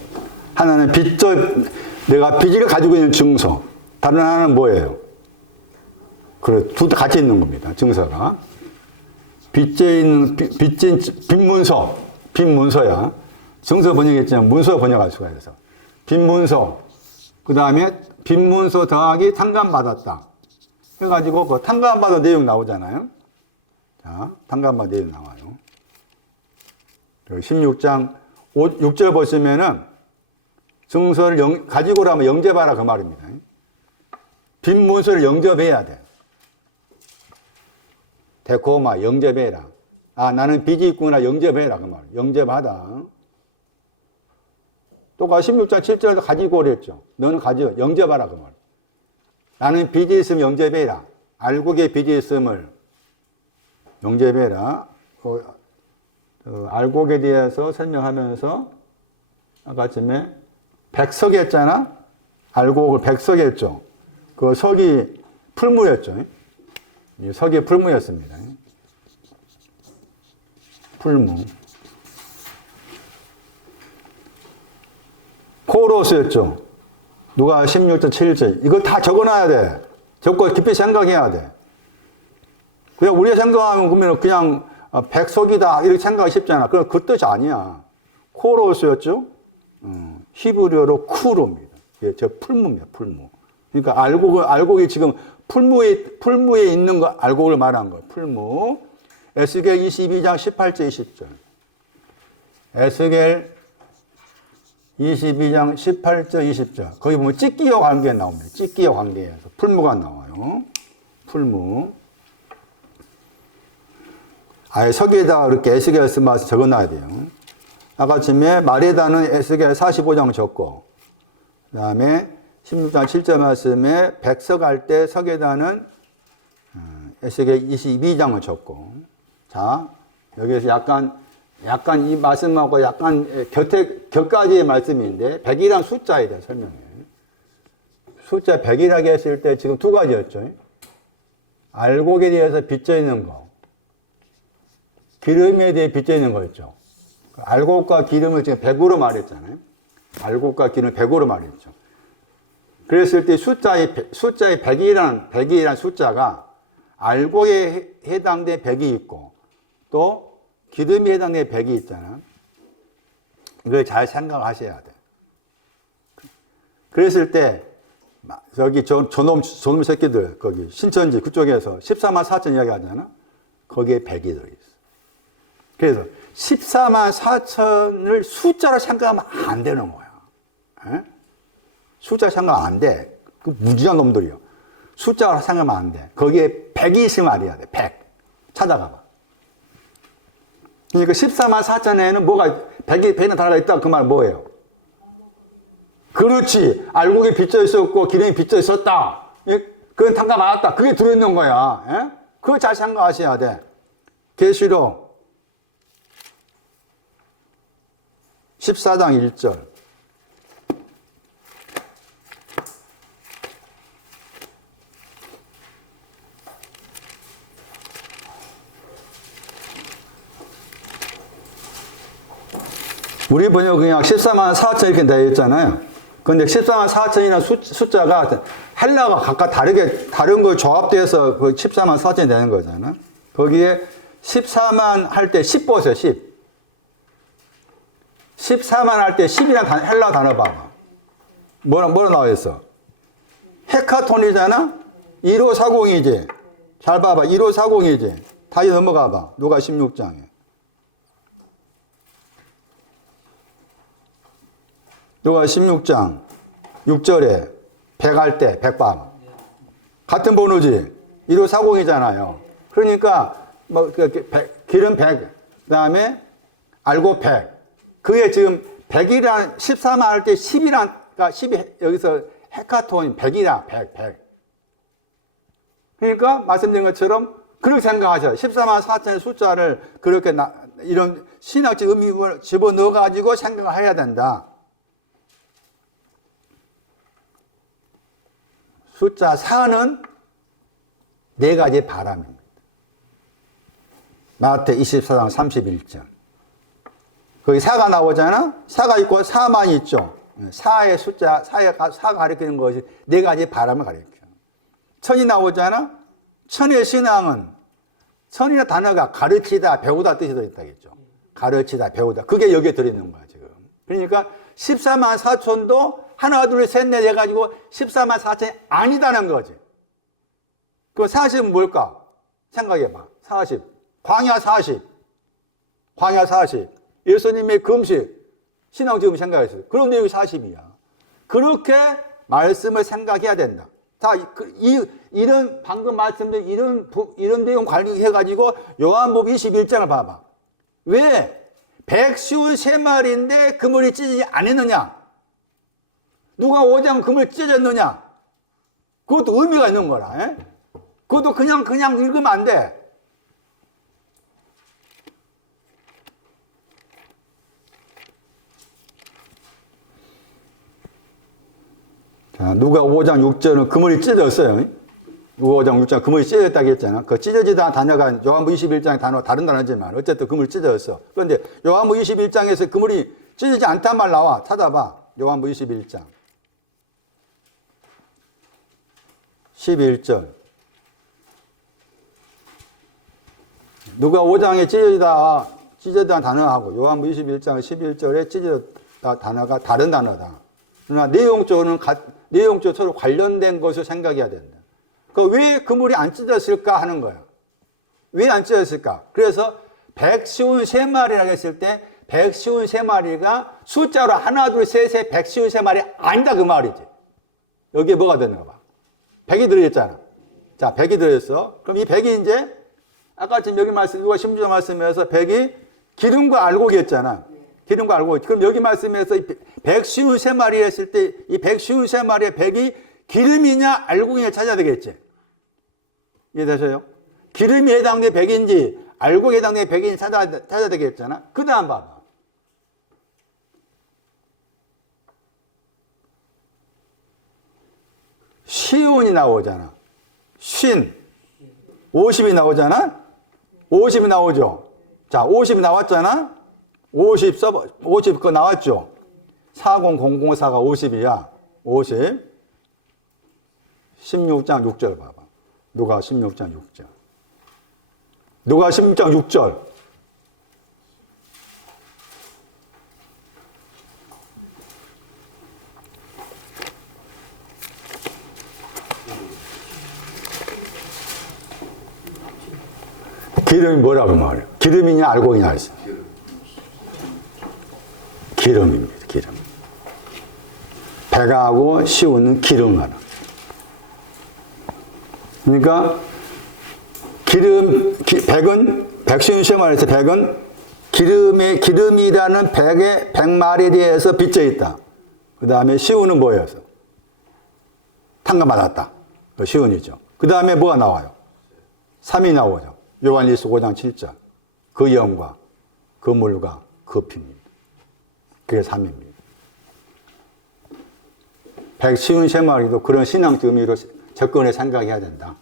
하나는 내가 빚을 가지고 있는 증서. 다른 하나는 뭐예요? 그래, 둘 다 같이 있는 겁니다. 증서가. 빚진 빚문서. 빚문서야. 정서 번역했지만 문서 번역할 수가 있어서. 빚문서. 그 다음에 빚문서 더하기 탕감받았다. 해가지고 그 탕감받은 내용 나오잖아요. 자, 탕감받은 내용 나와요. 16장 6절 보시면은 증서를 가지고 오라면 영접하라 그 말입니다. 빚문서를 영접해야 돼. 데코마 영접해라. 아, 나는 빚이 있구나 영접해라 그 말. 영접하다. 똑같이 16장 7절도 가지고 오랬죠. 너는 가지고 영접하라 그 말. 나는 빚이 있으면 영접해라. 알곡에 빚이 있음을 영접해라. 알곡에 대해서 설명하면서 아까 쯤에 백석이 했잖아. 알곡을 백석이 했죠. 그 석이 풀무였죠. 석이 풀무였습니다. 풀무. 코로스였죠. 누가 16절 7절. 이걸 다 적어놔야 돼. 적고 깊이 생각해야 돼. 그냥 우리가 생각하면 그냥 백석이다 이렇게 생각하기 쉽잖아. 그럼 그 뜻이 아니야. 코로스였죠. 히브리어로 쿠로입니다. 예, 저 풀무입니다. 풀무. 그러니까 알곡이 지금 풀무에 있는 거 알곡을 말한 거예요. 풀무. 에스겔 22장 18절 20절. 에스겔 22장 18절 20절. 거기 보면 찢기와 관계 나옵니다. 찢기와 관계에서 풀무가 나와요. 풀무. 아예 석에다 이렇게 에스겔 쓰면서 적어놔야 돼요. 아까쯤에 말에다는 에스겔 45장 적고, 그 다음에 16장 7절 말씀에 백석할 때 석에다는 에스겔 22장을 적고, 자, 여기에서 약간 이 말씀하고 약간 곁가지의 말씀인데, 100이란 숫자에 대해 설명해요. 숫자 100이라고 했을 때 지금 두 가지였죠. 알곡에 대해서 빚져 있는 거, 기름에 대해 빚져 있는 거였죠. 알곡과 기름을 지금 100으로 말했잖아요. 알곡과 기름을 100으로 말했죠. 그랬을 때 숫자의 100이라는 숫자가 알곡에 해당된 100이 있고 또 기름에 해당된 100이 있잖아. 이걸 잘 생각하셔야 돼. 그랬을 때 저기 저놈 새끼들 거기 신천지 그쪽에서 14만 4천 이야기 하잖아. 거기에 100이 들어있어. 그래서 14만 4천을 숫자로 생각하면 안 되는 거야. 에? 숫자 생각 안 돼. 그 무지한 놈들이요. 숫자로 생각하면 안 돼. 거기에 100이 있으면 말이야 돼. 100. 찾아가봐. 그러니까 14만 4천에는 뭐가 100이 단어가 있다. 그 말 뭐예요? 그렇지. 알곡이 빚져 있었고 기름이 빚져 있었다. 그건 단가 많았다. 그게 들어있는 거야. 에? 그거 잘 생각하셔야 돼. 계시록 14장 1절. 우리 번역 그냥 14만 4천 이렇게 되어 있잖아요. 근데 14만 4천이라는 숫자가 헬라가 각각 다른 걸 조합돼서 그 14만 4천이 되는 거잖아. 거기에 14만 할 때 10 보세요, 10. 14만 할 때 10이라는 헬라 단어 봐봐. 뭐라 나와 있어? 헤카톤이잖아? 1540이지. 잘 봐봐. 1540이지. 다시 넘어가 봐. 누가 16장에. 누가 16장 6절에 100 할 때 100 봐봐. 같은 번호지. 1540이잖아요. 그러니까 뭐 기름 100, 그다음에 알고 100. 그게 지금 100이란 14만 할 때 10이란 그러니까 10이 여기서 헤카톤 100이라 100. 그러니까 말씀드린 것처럼 그렇게 생각하셔요. 14만 4천의 숫자를 그렇게 이런 신학적 의미를 집어넣어 가지고 생각을 해야 된다. 숫자 4는 네 가지 바람입니다. 마태 24장 31절. 거기 4가 나오잖아? 4가 있고 4만 있죠. 4의 숫자, 4가 가리키는 것이 네 가지 바람을 가리켜. 천이 나오잖아? 천의 신앙은, 천이라는 단어가 가르치다, 배우다 뜻이 들어있다겠죠. 가르치다, 배우다. 그게 여기에 들어있는 거야, 지금. 그러니까 14만 4천도 하나, 둘, 셋, 넷 해가지고 14만 4천이 아니다는 거지. 그 40은 뭘까? 생각해봐. 40. 광야 40. 광야 40. 예수님의 금식. 신앙 지금 생각했어요. 그런 내용이 40이야. 그렇게 말씀을 생각해야 된다. 자, 이런, 방금 말씀드린 이런 내용 관리해가지고 요한복음 21장을 봐봐. 왜? 153마리인데 그물이 찢어지지 않았느냐? 누가 5장 그물 찢어졌느냐? 그것도 의미가 있는 거라. 에? 그것도 그냥 읽으면 안 돼. 자, 누가 5장 6절은 그물이 찢어졌어요. 누가 5장 6절 그물이 찢어졌다고 했잖아. 그 찢어지다 단어가 요한복음 21장의 단어 다른 단어지만 어쨌든 그물이 찢어졌어. 그런데 요한복음 21장에서 그물이 찢어지지 않단 말 나와. 찾아봐. 요한복음 21장 11절. 누가 5장에 찢어지다 단어하고 요한복음 21장 11절에 찢어졌다 단어가 다른 단어다. 그러나 내용적으로는 내용적으로 서로 관련된 것을 생각해야 된다. 왜 그물이 안 찢어졌을까 하는 거야. 왜 안 찢어졌을까? 그래서 153마리라고 했을 때 153마리가 숫자로 하나, 둘, 셋에 153마리 아니다 그 말이지. 여기에 뭐가 되는가 봐. 100이 들어있잖아. 자, 100이 들어있어. 그럼 이 100이 이제 아까 지금 여기 누가 심주정 말씀에서 100이 기름과 알곡이 했잖아. 기름과 알곡. 그럼 여기 말씀에서 153마리 했을 때 이 153마리의 100이 기름이냐 알곡이냐 찾아야 되겠지. 이해되세요? 기름이 해당된 100인지 알곡에 해당된 100인지 찾아야 되겠잖아. 그 다음 봐봐. 시온이 나오잖아. 50이 나오잖아. 50이 나오죠. 자, 50이 나왔잖아. 50 써봐. 50 그거 나왔죠. 40004가 50이야. 50. 16장 6절 봐봐. 누가 16장 6절. 누가 16장 6절. 기름이 뭐라고 말해요? 기름이냐 알곡이냐 했어요. 기름입니다. 기름. 백하고 시우는 기름 하나. 그러니까 백신 시험에서 백은 기름이라는 백말에 대해서 빚져 있다. 그 다음에 시우는 뭐예요? 탕감받았다. 그 시운이죠. 그 다음에 뭐가 나와요? 3이 나오죠. 요한일서 5장 7절. 그 영과 그 물과 그 피입니다. 그게 3입니다. 백시운 쉐마리도 그런 신앙적 의미로 접근해 생각해야 된다.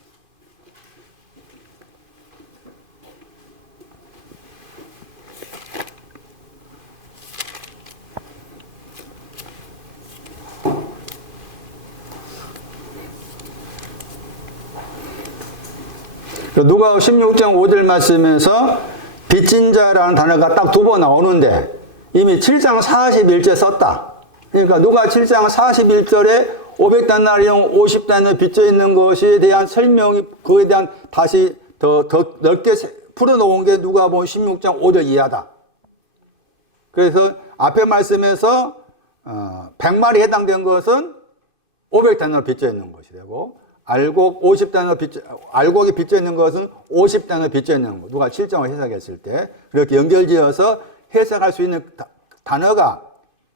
누가 16장 5절 말씀에서 빚진 자라는 단어가 딱 2번 나오는데 이미 7장 41절 썼다. 그러니까 누가 7장 41절에 500데나리온 50데나리온 빚져 있는 것에 대한 설명이 그에 대한 다시 더 넓게 풀어놓은 게 누가 보면 16장 5절 이하다. 그래서 앞에 말씀에서 100말이 해당된 것은 500데나리온 빚져 있는 것이 되고 알곡이 빚져 있는 것은 50데나리온 빚져 있는 것. 누가 7장을 해석했을 때 그렇게 연결지어서 해석할 수 있는 단어가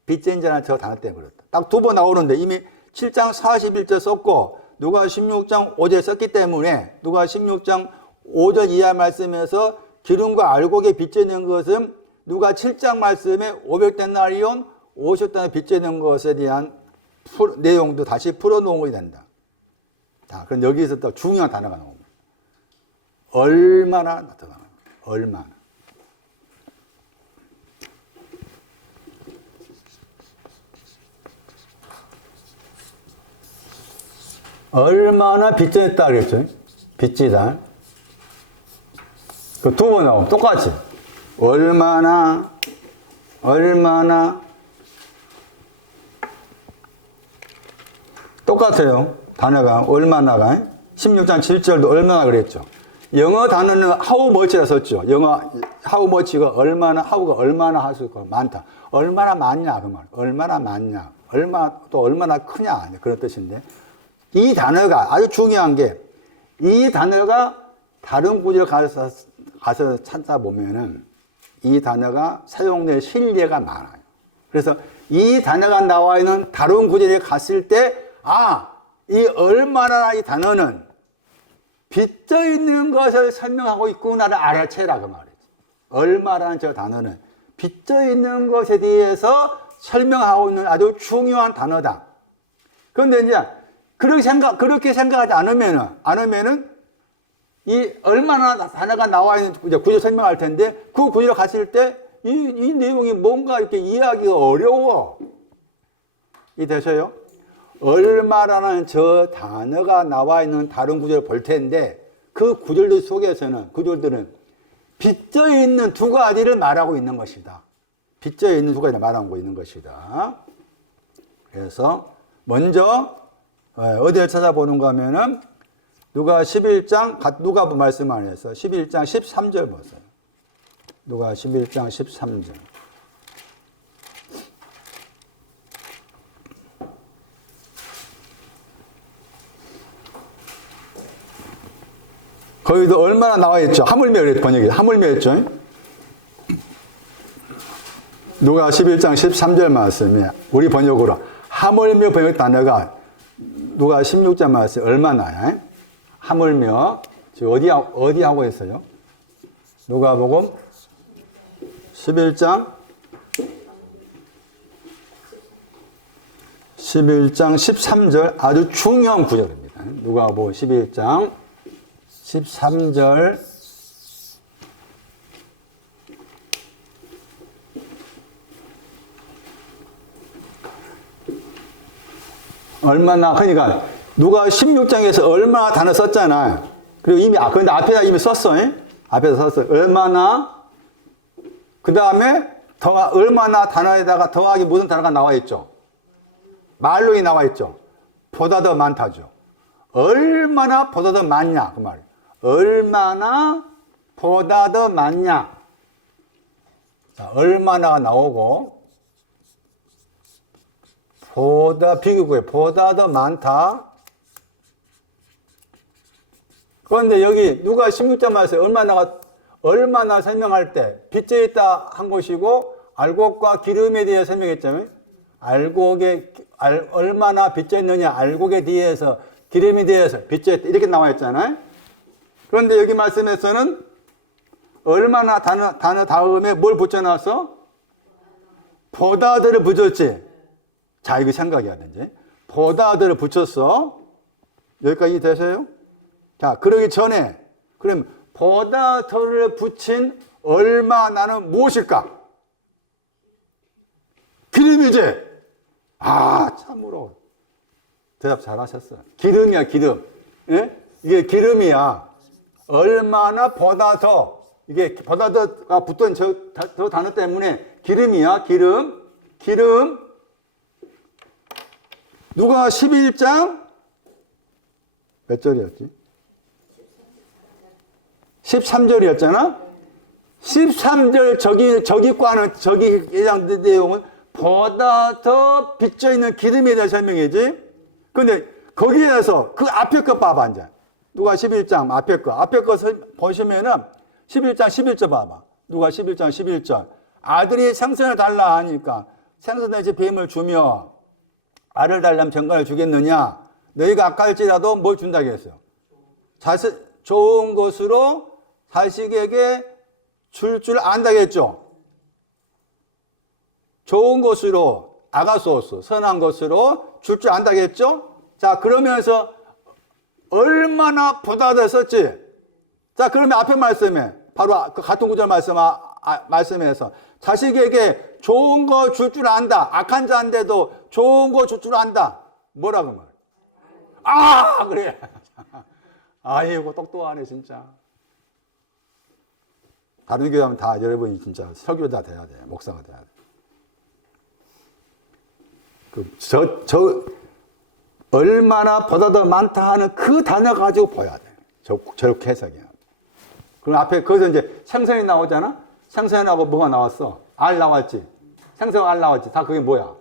빚진 자라는 저 단어 때문에 그렇다. 딱 2번 나오는데 이미 7장 41절 썼고 누가 16장 5절 썼기 때문에 누가 16장 5절 이하 말씀에서 기름과 알곡에 빚져 있는 것은 누가 7장 말씀에 500데나리온 50데나리온 빚져 있는 것에 대한 내용도 다시 풀어놓은 된다. 자, 그럼 여기서 또 중요한 단어가 나옵니다. 얼마나 나타나는 거예요. 얼마나. 얼마나 빚졌다 그랬죠? 빚지다. 그 2번 나오면 똑같이. 얼마나. 똑같아요. 단어가 얼마나가 16장 7절도 얼마나 그랬죠. 영어 단어는 how much라 썼죠. 영어 how much가 얼마나 how가 얼마나 할 수 있고 많다. 얼마나 많냐 그 말. 얼마나 많냐. 또 얼마나 크냐 그런 뜻인데 이 단어가 아주 중요한 게 이 단어가 다른 구절에 가서 찾아보면은 이 단어가 사용될 신뢰가 많아요. 그래서 이 단어가 나와 있는 다른 구절에 갔을 때 이 얼마나 이 단어는 빚져 있는 것을 설명하고 있구나를 알아채라 그 말이지. 얼마라는 저 단어는 빚져 있는 것에 대해서 설명하고 있는 아주 중요한 단어다. 그런데 이제 그렇게 생각하지 않으면은 이 얼마나 단어가 나와 있는 구절 설명할 텐데 그 구절에 갔을 때 이 내용이 뭔가 이렇게 이해하기가 어려워. 이해되셔요? 얼마라는 저 단어가 나와 있는 다른 구절을 볼 텐데 그 구절들 속에서는 구절들은 빚져 있는 두 가지를 말하고 있는 것이다. 빚져 있는 두 가지를 말하고 있는 것이다. 그래서 먼저 어디를 찾아보는가 하면은 누가 11장 누가 말씀 안 해서 11장 13절 보세요. 누가 11장 13절. 거기도 얼마나 나와 있죠? 하물며 번역이 하물며였죠. 누가 11장 13절 말씀에 우리 번역으로 하물며 번역 단어가 누가 16장 말씀 얼마나 하물며 지금 어디 하고 있어요? 누가복음 11장 13절 아주 중요한 구절입니다. 누가복음 11장 13절 얼마나 그러니까 누가 16장에서 얼마나 단어 썼잖아요. 그리고 이미 근데 앞에다 이미 썼어. 앞에서 썼어. 얼마나 그 다음에 얼마나 단어에다가 더하기 무슨 단어가 나와 있죠. 말로이 나와 있죠. 보다 더 많다죠. 얼마나 보다 더 많냐 그 말이에요. 얼마나 보다 더 많냐? 자, 얼마나가 나오고, 보다, 비교구에 보다 더 많다. 그런데 여기 누가 16장 말씀에 얼마나 설명할 때, 빚져 있다 한 것이고, 알곡과 기름에 대해 설명했잖아요. 얼마나 빚져 있느냐, 알곡에 대해서, 기름에 대해서 빚져 있다. 이렇게 나와 있잖아요. 그런데 여기 말씀에서는 얼마나 단어 다음에 뭘 붙여놨어? 보다더를 붙였지. 자, 이거 생각해야 되지. 보다더를 붙였어. 여기까지 되세요? 자, 그러기 전에, 그럼 보다더를 붙인 얼마나는 무엇일까? 기름이지? 아, 참으로. 대답 잘 하셨어요. 기름이야, 기름. 예? 이게 기름이야. 얼마나 보다 더, 이게 보다 더가 붙던 저 단어 때문에 기름이야, 기름. 기름. 누가 11장? 몇 절이었지? 13절이었잖아? 13절 저기 해당 내용은 보다 더 빚져있는 기름에 대한 설명이지? 근데 거기에서 그 앞에 거 봐봐, 이제. 누가 11장 앞에 거 보시면은 11장 11절 봐봐. 누가 11장 11절. 아들이 생선을 달라 하니까 생선을 이제 뱀을 주며 알을 달라면 정갈을 주겠느냐? 너희가 아까일지라도 뭘 준다고 했어요? 좋은 것으로 자식에게 줄 안다고 했죠? 좋은 것으로, 아가소스, 선한 것으로 줄 안다고 했죠? 자, 그러면서 얼마나 보다 더 썼지? 자, 그러면 앞에 말씀에, 바로 그 같은 구절 말씀에서 자식에게 좋은 거 줄 안다. 악한 자인데도 좋은 거 줄 안다. 뭐라고 말? 아, 그래. 아이고, 똑똑하네, 진짜. 다른 교회 하면 다 여러분이 진짜 설교자 돼야 돼. 목사가 돼야 돼. 얼마나 보다 더 많다 하는 그 단어 가지고 봐야 돼. 저렇게 해석이야. 그럼 앞에 거기서 이제 생선이 나오잖아? 생선하고 뭐가 나왔어? 알 나왔지? 생선 알 나왔지? 다 그게 뭐야?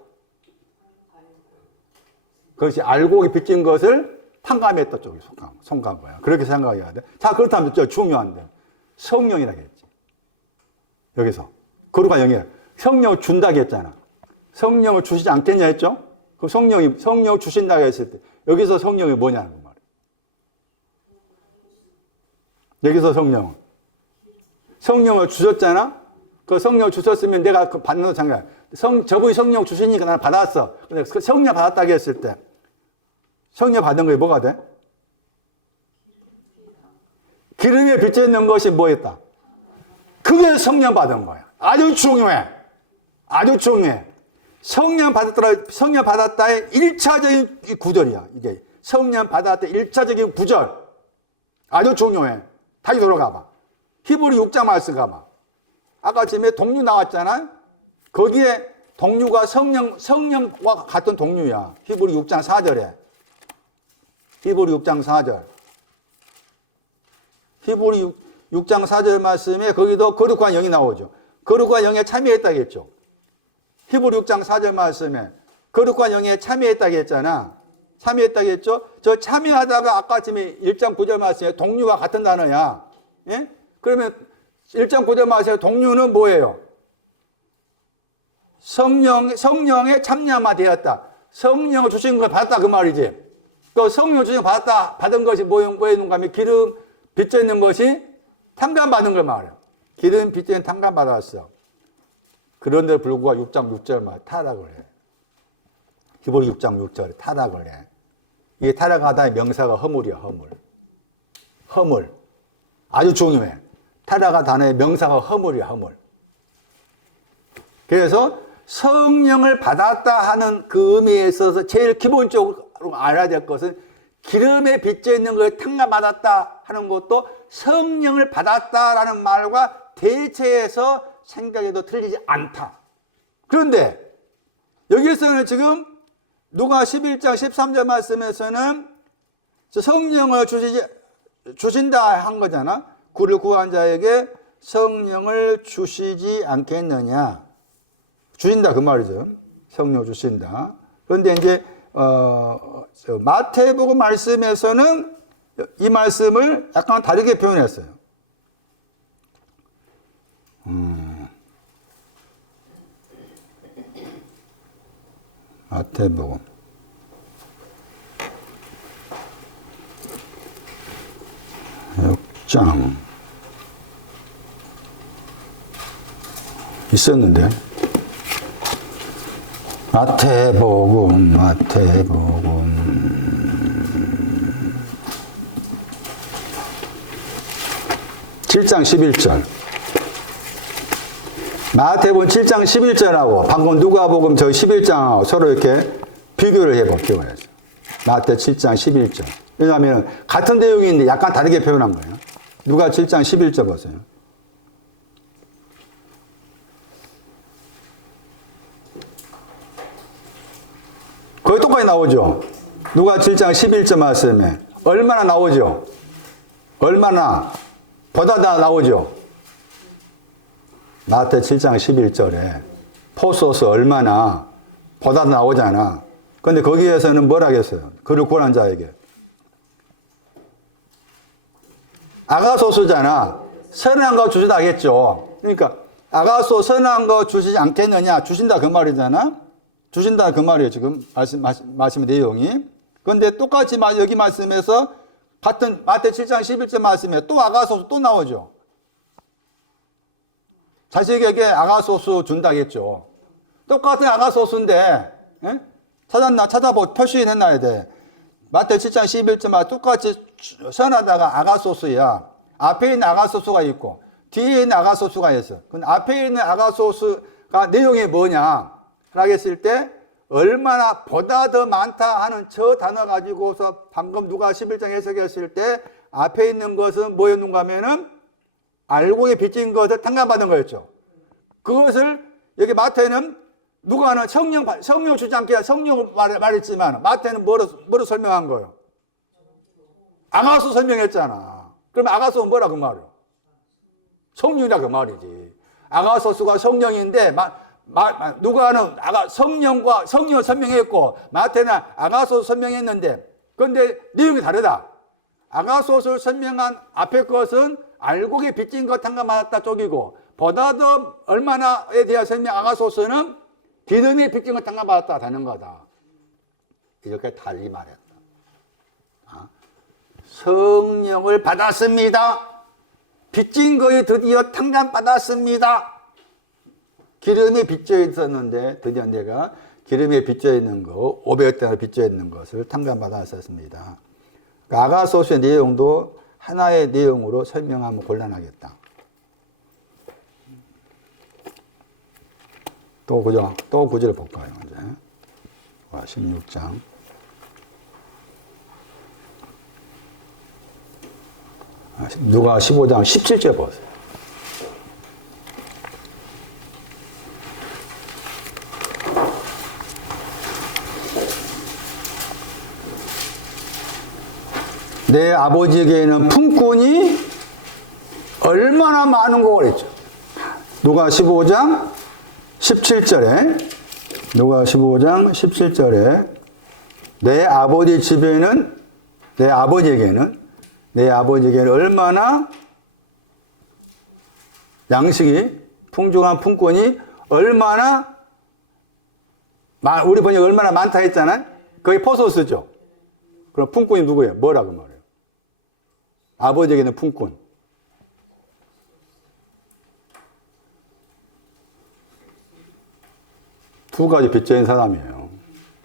그것이 알곡이 빚진 것을 탕감했던 쪽에 속한 거야. 그렇게 생각해야 돼. 자, 그렇다면 저 중요한데. 성령이라고 했지. 여기서. 거룩한 영이야. 성령을 준다고 했잖아. 성령을 주시지 않겠냐 했죠? 그 성령을 주신다고 했을 때, 여기서 성령이 뭐냐는 말이야. 여기서 성령을 주셨잖아? 그 성령을 주셨으면 내가 그 받는 거 장난. 저분이 성령 주시니까 나는 받았어. 근데 그 성령 받았다고 했을 때, 성령 받은 거에 뭐가 돼? 기름에 빚져 있는 것이 뭐였다? 그게 성령 받은 거야. 아주 중요해. 아주 중요해. 성령 받았다의 1차적인 구절이야. 이게 성령 받았다의 1차적인 구절. 아주 중요해. 다시 돌아가 봐. 히브리 6장 말씀 가봐. 아까 전에 동류 나왔잖아. 거기에 동류가 성령과 같은 동류야. 히브리 6장 4절에. 히브리 6장 4절. 히브리 6장 4절 말씀에 거기도 거룩한 영이 나오죠. 거룩한 영에 참여했다고 했죠. 히브리 6장 4절 말씀에 거룩한 영에 참여했다고 했잖아. 참여했다고 했죠. 저 참여하다가 아까 전에 1장 9절 말씀에 동류와 같은 단어야. 예? 그러면 1장 9절 말씀에 동류는 뭐예요? 성령에 참여만 되었다. 성령을 주신 걸 받았다 그 말이지. 그 성령 주신 걸 받은 것이 뭐였는가 하면 기름 빚져 있는 것이 탕감받는 걸 말해요. 기름 빚져 있는 탕감받았어. 그런데 불구하고 6장 6절 말 타락을 해. 히브리 6장 6절에 타락을 해. 이게 타락하다의 명사가 허물이야, 허물. 아주 중요해. 타락하다의 명사가 허물이야, 허물. 그래서 성령을 받았다 하는 그 의미에 있어서 제일 기본적으로 알아야 될 것은 기름에 빚져 있는 걸 탕감받았다 하는 것도 성령을 받았다라는 말과 대체해서 생각해도 틀리지 않다. 그런데 여기에서는 지금 누가 11장 13절 말씀에서는 성령을 주신다 한 거잖아. 그를 구한 자에게 성령을 주시지 않겠느냐. 주신다 그 말이죠. 성령 주신다. 그런데 이제 마태복음 말씀에서는 이 말씀을 약간 다르게 표현했어요. 마태복음 6장 있었는데 마태복음 7장 11절 마태복음 7장 11절하고 방금 누가복음 저 11장하고 서로 이렇게 비교를 해볼게요. 마태 7장 11절. 왜냐하면 같은 내용인데 약간 다르게 표현한 거예요. 누가 7장 11절 보세요. 거기 똑같이 나오죠. 누가 7장 11절 말씀에 얼마나 나오죠. 얼마나 보다 다 나오죠. 마태 7장 11절에 포소스 얼마나 보다 나오잖아. 근데 거기에서는 뭐라 했어요? 그를 구한 자에게. 아가소스잖아. 선한 거 주시다 하겠죠. 그러니까 아가소 선한 거 주시지 않겠느냐. 주신다 그 말이잖아. 주신다 그 말이에요. 지금 말씀 내용이. 그런데 똑같이 여기 말씀에서 같은 마태 7장 11절 말씀에 또 아가소스 또 나오죠. 자식에게 아가소스 준다겠죠. 똑같은 아가소스인데 찾아보고 표시해놔야 돼. 마태 7장 11절만 똑같이 선하다가 아가소스야. 앞에 있는 아가소스가 있고 뒤에 있는 아가소스가 있어. 근데 앞에 있는 아가소스가 내용이 뭐냐 라고 했을 때 얼마나 보다 더 많다 하는 저 단어 가지고서 방금 누가 11장 해석했을 때 앞에 있는 것은 뭐였는가 하면은 알고에 빚진 것을 탕감받은 거였죠. 그것을 여기 마태는 누가는 성령 주지 않게 성령을 말했지만 마태는 뭐로 설명한 거예요? 아가소 설명했잖아. 그럼 아가소는 뭐라 그 말이에요? 성령이라 그 말이지. 아가소스가 성령인데 누가는 성령을 설명했고 마태는 아가소 설명했는데 그런데 내용이 다르다. 아가소스를 설명한 앞에 것은 알곡에 빚진 것 탕감받았다 쪽이고 보다 더 얼마나에 대한 설명 아가소스는 기름에 빚진 것 탕감받았다 하는 거다. 이렇게 달리 말했다. 성령을 받았습니다. 빚진 것이 드디어 탕감받았습니다. 기름에 빚져 있었는데 드디어 내가 기름에 빚져 있는 거 500대나 빚져 있는 것을 탕감받았었습니다. 아가소스의 내용도 하나의 내용으로 설명하면 곤란하겠다. 또 구절을 볼까요? 이제 16장 누가 15장 17절 보세요. 내 아버지에게는 품꾼이 얼마나 많은 거 그랬죠. 누가 15장 17절에 내 아버지 집에는 내 아버지에게는 얼마나 양식이 풍족한 품꾼이 얼마나 우리 번역 얼마나 많다 했잖아요. 거기 포소스죠. 그럼 품꾼이 누구예요? 뭐라고 말해요? 아버지에게는 품꾼. 두 가지 빚져 있는 사람이에요.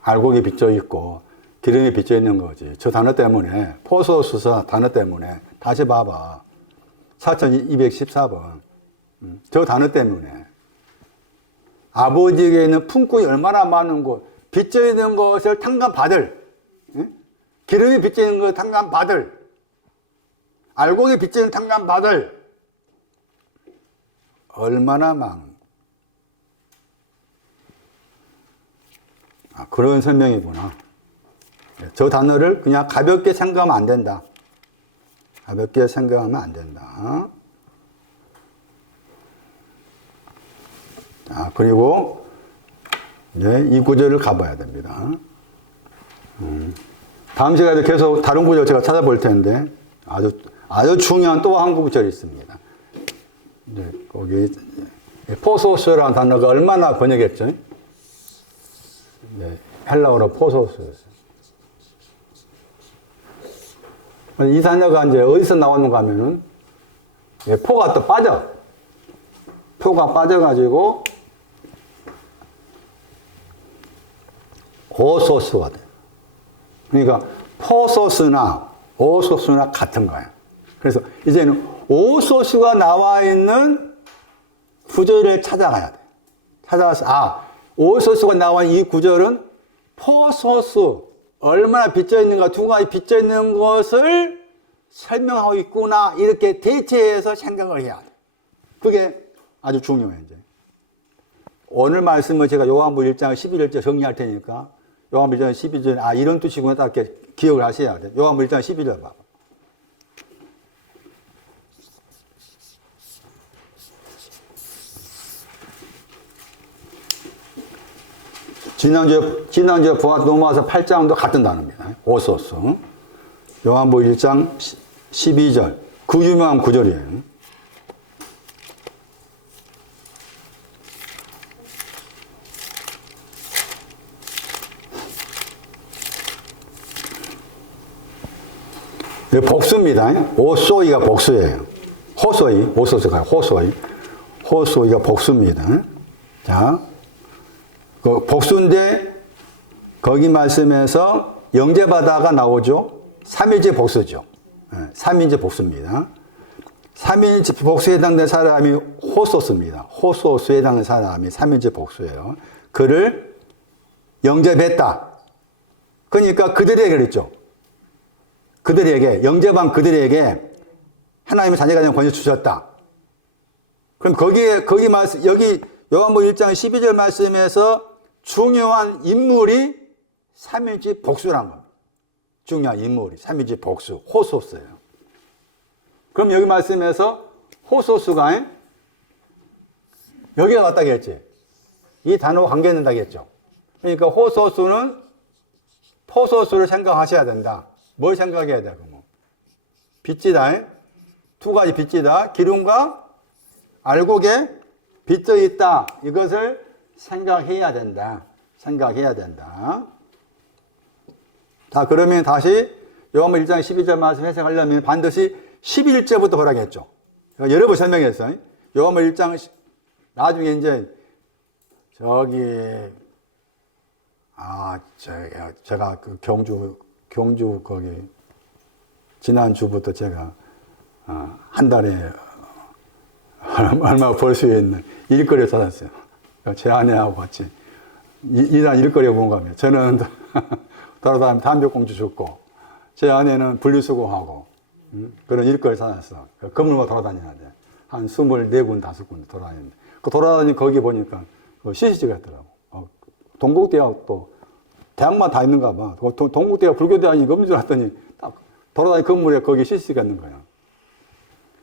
알곡이 빚져 있고 기름이 빚져 있는 거지. 저 단어 때문에 포소수사 단어 때문에 다시 봐봐. 4214번. 저 단어 때문에 아버지에게 있는 품꾼이 얼마나 많은 곳 빚져 있는 것을 탕감받을 기름이 빚져 있는 것을 탕감받을 알곡이 빚져 있는 탕감받을 얼마나 많은 그런 설명이구나. 저 단어를 그냥 가볍게 생각하면 안 된다. 가볍게 생각하면 안 된다. 자, 그리고 이제 이 구절을 가봐야 됩니다. 다음 시간에 계속 다른 구절 제가 찾아볼 텐데 아주 중요한 또 한 구절이 있습니다. 네, 거기 포소스라는 단어가 얼마나 번역했죠? 네, 헬라어로 포소스였어요. 이 단어가 이제 어디서 나오는가 하면은 포가 또 빠져. 표가 빠져가지고 오소스가 돼요. 그러니까 포소스나 오소스나 같은 거예요. 그래서 이제는 오소스가 나와 있는 구절을 찾아가야 돼요. 찾아가서 오소스가 나와 있는 이 구절은 포소스 얼마나 빚져 있는가, 두 가지 빚져 있는 것을 설명하고 있구나, 이렇게 대체해서 생각을 해야 돼. 그게 아주 중요해요, 이제. 오늘 말씀을 제가 요한복음 1장 11절째 정리할 테니까, 요한복음 1장 12절, 이런 뜻이구나, 딱 이렇게 기억을 하셔야 돼. 요한복음 1장 12절 봐봐. 지난주에 넘어와서 8장도 같은 단어입니다. 오소스. 요한복음 1장 12절. 그 유명한 구절이에요. 복수입니다. 오소이가 복수예요. 호소이, 오소스가 호소이. 호소이가 복수입니다. 자. 그 복수인데 거기 말씀에서 영제바다가 나오죠. 3일째 복수죠. 3일째 복수입니다. 3일째 복수에 해당된 사람이 호소스입니다. 호소스에 해당된 사람이 3일째 복수예요. 그를 영접했다. 그러니까 그들에게 그랬죠. 그들에게, 영접한 그들에게 하나님의 자녀가 되는 권위를 주셨다. 그럼 거기 말씀, 여기 요한복음 1장 12절 말씀에서 중요한 인물이 3일째 복수란 겁니다. 중요한 인물이 3일째 복수, 호소스예요. 그럼 여기 말씀에서 호소스가 여기가 같다고 했지. 이 단어와 관계된다고 했죠. 그러니까 호소스는 포소스를 생각하셔야 된다. 뭘 생각해야 돼? 그러면 빚지다. 두 가지 빚지다. 기름과 알곡에 빚져 있다. 이것을 생각해야 된다. 생각해야 된다. 자, 그러면 다시 요한복음 1장 12절 말씀 해석하려면 반드시 11절부터 보라고 했죠. 여러 번 설명했어요. 요한복음 1장 나중에 이제 제가 그 경주 거기 지난주부터 제가 한 달에 얼마 벌 수 있는 일거리를 찾았어요. 제 아내하고 같이 이단 일거리에 본 거면 저는 돌아다니면 담배꽁초 줍고 제 아내는 분리수거하고 그런 일거리를 찾았어. 건물만 돌아다녀야 돼. 한 24군데 5군데 돌아다니는데 그 돌아다니는 거기 보니까 CCTV가 있더라고. 동국대학도 대학만 다 있는가 봐. 동국대학 불교대학이 없는 줄 알았더니 딱 돌아다니는 건물에 거기 CCTV가 있는 거야.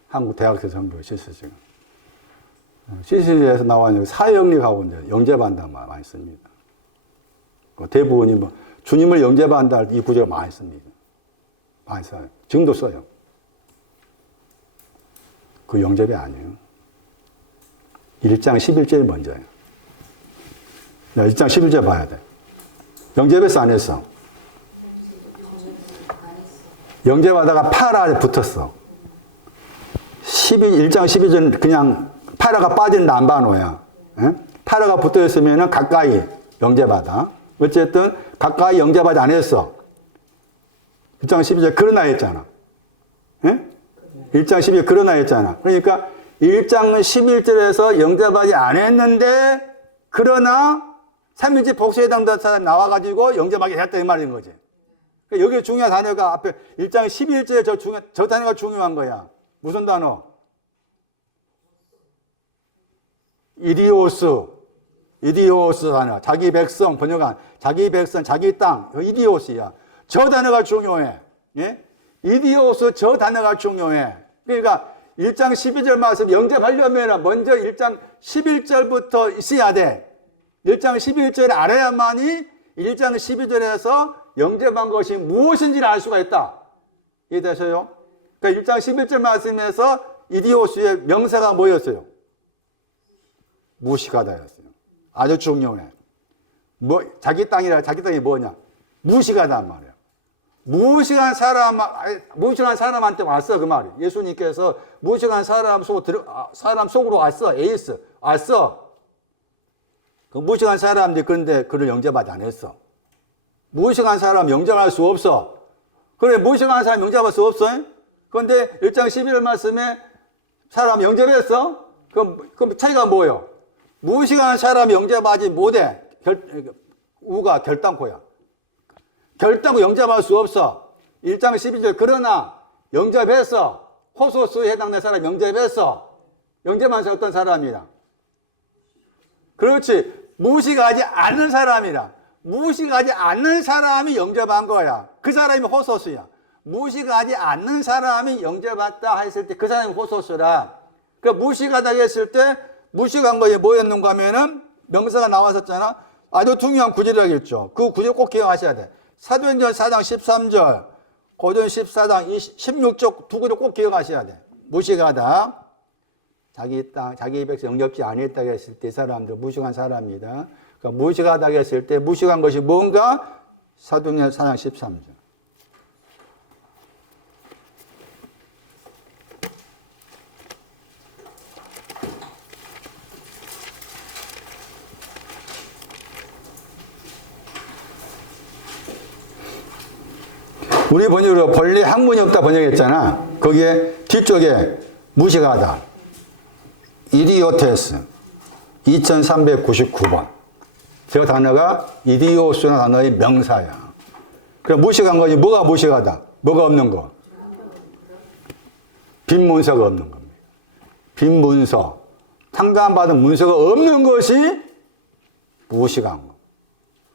한국 대학생 전부 CCTV가. CCTV에서 나와는 사형리하고 이제 영접한다 많이 씁니다. 대부분이 주님을 영접한다 이 구절을 많이 씁니다. 많이 써요. 지금도 써요. 그 영접이 아니에요. 1장 11절이 먼저예요. 1장 11절 봐야 돼. 영접했어, 안 했어? 영접하다가 파라에 붙었어. 1장 12절은 그냥 파라가 빠진 남반호야. 파라가 붙어 있으면 가까이 영접하다. 어쨌든 가까이 영접하지 안 했어. 1장 12절 그러나 했잖아. 1장 12절 그러나 했잖아. 그러니까 1장 11절에서 영접하지 안 했는데 그러나 3일째 복수에 해당되는 사람이 나와가지고 영접하게 됐다 이 말인 거지. 그러니까 여기 중요한 단어가 앞에 1장 11절에 저 단어가 중요한 거야. 무슨 단어? 이디오스 단어. 자기 백성, 번역한 자기 백성, 자기 땅. 이디오스야. 저 단어가 중요해. 예? 이디오스 저 단어가 중요해. 그러니까 1장 12절 말씀 영접하려면 먼저 1장 11절부터 있어야 돼. 1장 11절을 알아야만이 1장 12절에서 영접한 것이 무엇인지를 알 수가 있다. 이해되셔요? 그러니까 1장 11절 말씀에서 이디오스의 명사가 뭐였어요? 무식하다였어요. 아주 중요해. 자기 땅이 뭐냐? 무식하단 말이에요. 무식한 사람한테 왔어, 그 말이. 예수님께서 무식한 사람 속으로 왔어. 에이스. 왔어. 그 무식한 사람들이 그런데 그를 영접하지 않았어. 무식한 사람 영접할 수 없어. 그래, 무식한 사람 영접할 수 없어. 그런데 1장 11절 말씀에 사람 영접했어? 그럼 차이가 뭐예요? 무식한 사람 영접하지 못해. 우가 결단코야. 결단코 영접할 수 없어. 1장 12절 그러나 영접했어. 호소스에 해당되는 사람 영접했어. 영접한 사람 어떤 사람이라? 그렇지. 무식하지 않는 사람이라. 무식하지 않는 사람이 영접한 거야. 그 사람이 호소스야. 무식하지 않는 사람이 영접했다 했을 때 그 사람이 호소스라. 그러니까 무식하다 했을 때 무식한 것이 뭐였는가 하면은 명사가 나왔었잖아. 아주 중요한 구절이라겠죠. 그 구절 꼭 기억하셔야 돼. 사도행전 4장 13절, 고전 14장 16절 두 구절 꼭 기억하셔야 돼. 무식하다. 자기 땅, 자기 백성 영접지 아니했다고 했을 때 이 사람들 무식한 사람이다. 그러니까 무식하다고 했을 때 무식한 것이 뭔가? 사도행전 4장 13절. 우리 번역으로 본래 학문이 없다 번역했잖아. 거기에 뒤쪽에 무식하다. 이디오테스 2399번. 저 단어가 이디오스라는 단어의 명사야. 그럼 무식한 것이 뭐가 무식하다? 뭐가 없는 거? 빈 문서가 없는 겁니다. 빈 문서. 탕감받은 문서가 없는 것이 무식한 거.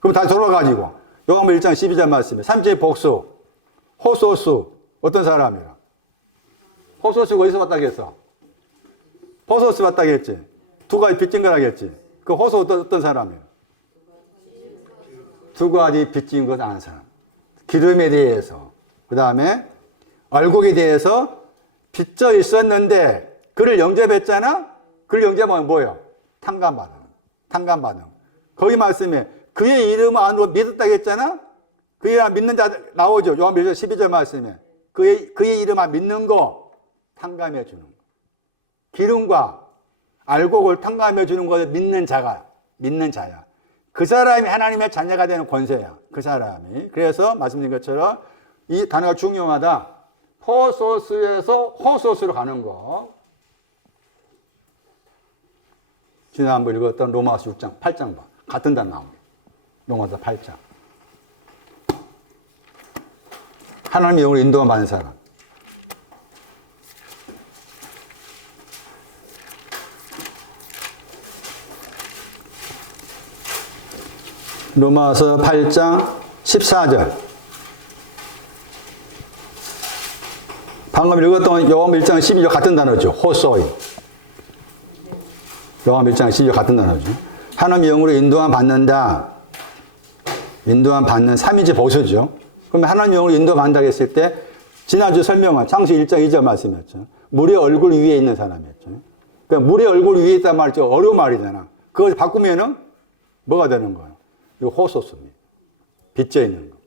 그럼 다시 돌아가지고 요한복음 1장 12절 말씀에 3절 복수. 호소스 어떤 사람이라? 호소스가 어디서 왔다고 했어? 호소스 왔다고 했지. 두 가지 빚진 거라고 했지. 그 호소 어떤 사람이야? 두 가지 빚진 것 아는 사람. 기름에 대해서, 그 다음에 얼굴에 대해서 빚져 있었는데 그를 영접했잖아. 그를 영접하면 뭐예요? 탕감받은. 거기 말씀에 그의 이름을 안으로 믿었다고 했잖아. 그의 이름 믿는 자 나오죠. 요한복음 12절 말씀에 그의 이름을 믿는 거 탕감해 주는 거. 기름과 알곡을 탕감해 주는 것을 믿는 자야. 그 사람이 하나님의 자녀가 되는 권세야. 그 사람이. 그래서 말씀드린 것처럼 이 단어가 중요하다. 호소스에서 호소스로 가는 거. 지난번 읽었던 로마서 6장 8장 봐. 같은 단어 나옵니다. 로마서 8장. 하나님의 영으로 인도가 많은 사람. 로마서 8장 14절. 방금 읽었던 요한복음 1장 12절 같은 단어죠. 호소이. 요한복음 1장 12절 같은 단어죠. 하나님의 영으로 인도함 받는다. 인도함 받는 삼위지 보수죠. 그러면 하나님의 영으로 인도받는다고 했을 때 지난주 설명한 창세기 1장 2절 말씀이었죠. 물의 얼굴 위에 있는 사람이었죠. 그러니까 물의 얼굴 위에 있단 말이 좀 어려운 말이잖아. 그걸 바꾸면은 뭐가 되는 거예요? 이거 호소스입니다. 빚져 있는 거.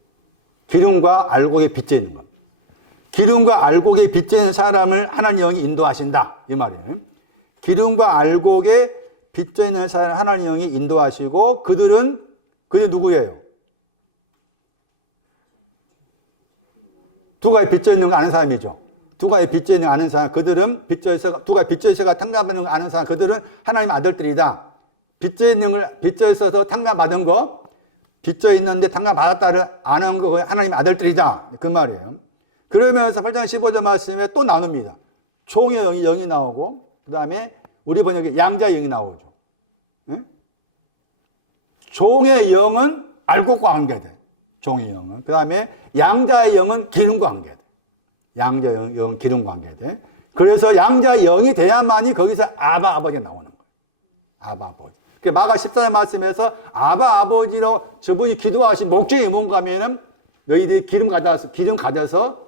기름과 알곡에 빚져 있는 거. 기름과 알곡에 빚져 있는 사람을 하나님의 영이 인도하신다. 이 말이에요. 기름과 알곡에 빚져 있는 사람을 하나님의 영이 인도하시고 그들이 누구예요? 두 가지 빚져 있는 거 아는 사람이죠. 두 가지 빚져 있는 거 아는 사람, 그들은 빚져 있어가, 두 가지 빚져 있어가 탕감받는 거 아는 사람, 그들은 하나님 아들들이다. 빚져 있어서 탕감받은 거, 빚져 있는데 탕감받았다를 아는 거, 하나님 아들들이다. 그 말이에요. 그러면서 8장 15절 말씀에 또 나눕니다. 총의 영이 나오고, 그 다음에 우리 번역에 양자의 영이 나오죠. 응? 종의 영은 알곡과 관계돼. 종의 영은. 그 다음에 양자의 영은 기름과 관계돼. 양자 영 기름 관계돼. 그래서 양자 영이 돼야만이 거기서 아바 아버지가 나오는 거예요. 아바 아버지. 그 마가 14절 말씀에서 아바 아버지로 저분이 기도하신 목적이 뭔가 하면은 너희들이 기름 가져서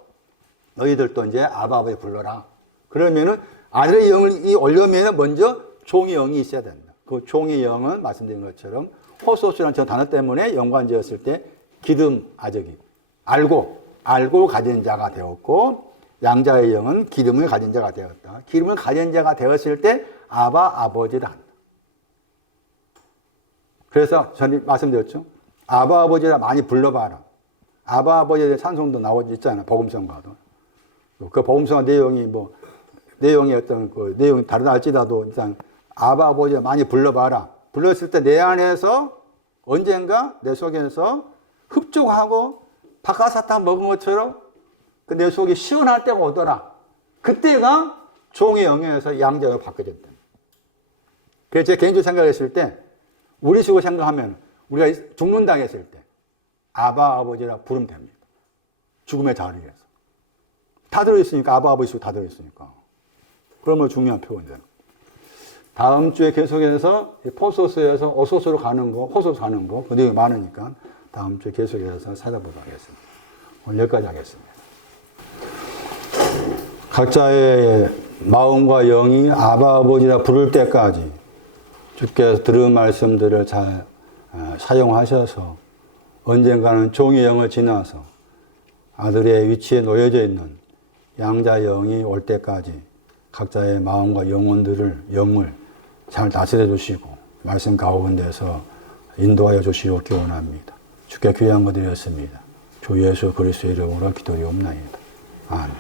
너희들도 이제 아바 아버지 불러라. 그러면은 아들의 영을 올려면 먼저 종의 영이 있어야 된다. 그 종의 영은 말씀드린 것처럼 호소스라는 저 단어 때문에 연관지었을 때 기름 아저기 알고 가진 자가 되었고 양자의 영은 기름을 가진 자가 되었다. 기름을 가진 자가 되었을 때 아바 아버지를 한다. 그래서 전에 말씀드렸죠. 아바 아버지라 많이 불러봐라. 아바 아버지에 대한 찬송도 나오지 있잖아. 복음성가도. 그 복음성 내용이 어떤 그 내용이 다르다 할지라도 일단 아바 아버지라 많이 불러봐라. 불렀을 때 내 안에서 언젠가 내 속에서 흡족하고 박하사탕 먹은 것처럼 그 내 속이 시원할 때가 오더라. 그때가 종의 영에서 양자로 바뀌어졌다. 그래서 제 개인적으로 생각했을 때 우리 식으로 생각하면 우리가 죽는다 했을 때 아바 아버지라 부르면 됩니다. 죽음의 자리에서. 다 들어있으니까 아바 아버지 다 들어있으니까. 그러면 중요한 표현이잖아. 다음 주에 계속해서 포소스에서 오소스로 가는 거, 호소스 가는 거, 그 내용이 많으니까 다음 주에 계속해서 찾아보도록 하겠습니다. 오늘 여기까지 하겠습니다. 각자의 마음과 영이 아바 아버지라 부를 때까지 주께서 들은 말씀들을 잘 사용하셔서 언젠가는 종의 영을 지나서 아들의 위치에 놓여져 있는 양자 영이 올 때까지 각자의 마음과 영을 잘 다스려 주시고 말씀 가운데서 인도하여 주시옵기 원합니다. 주께 귀한 것 드렸습니다. 주 예수 그리스도의 이름으로 기도리옵나이다. 아멘.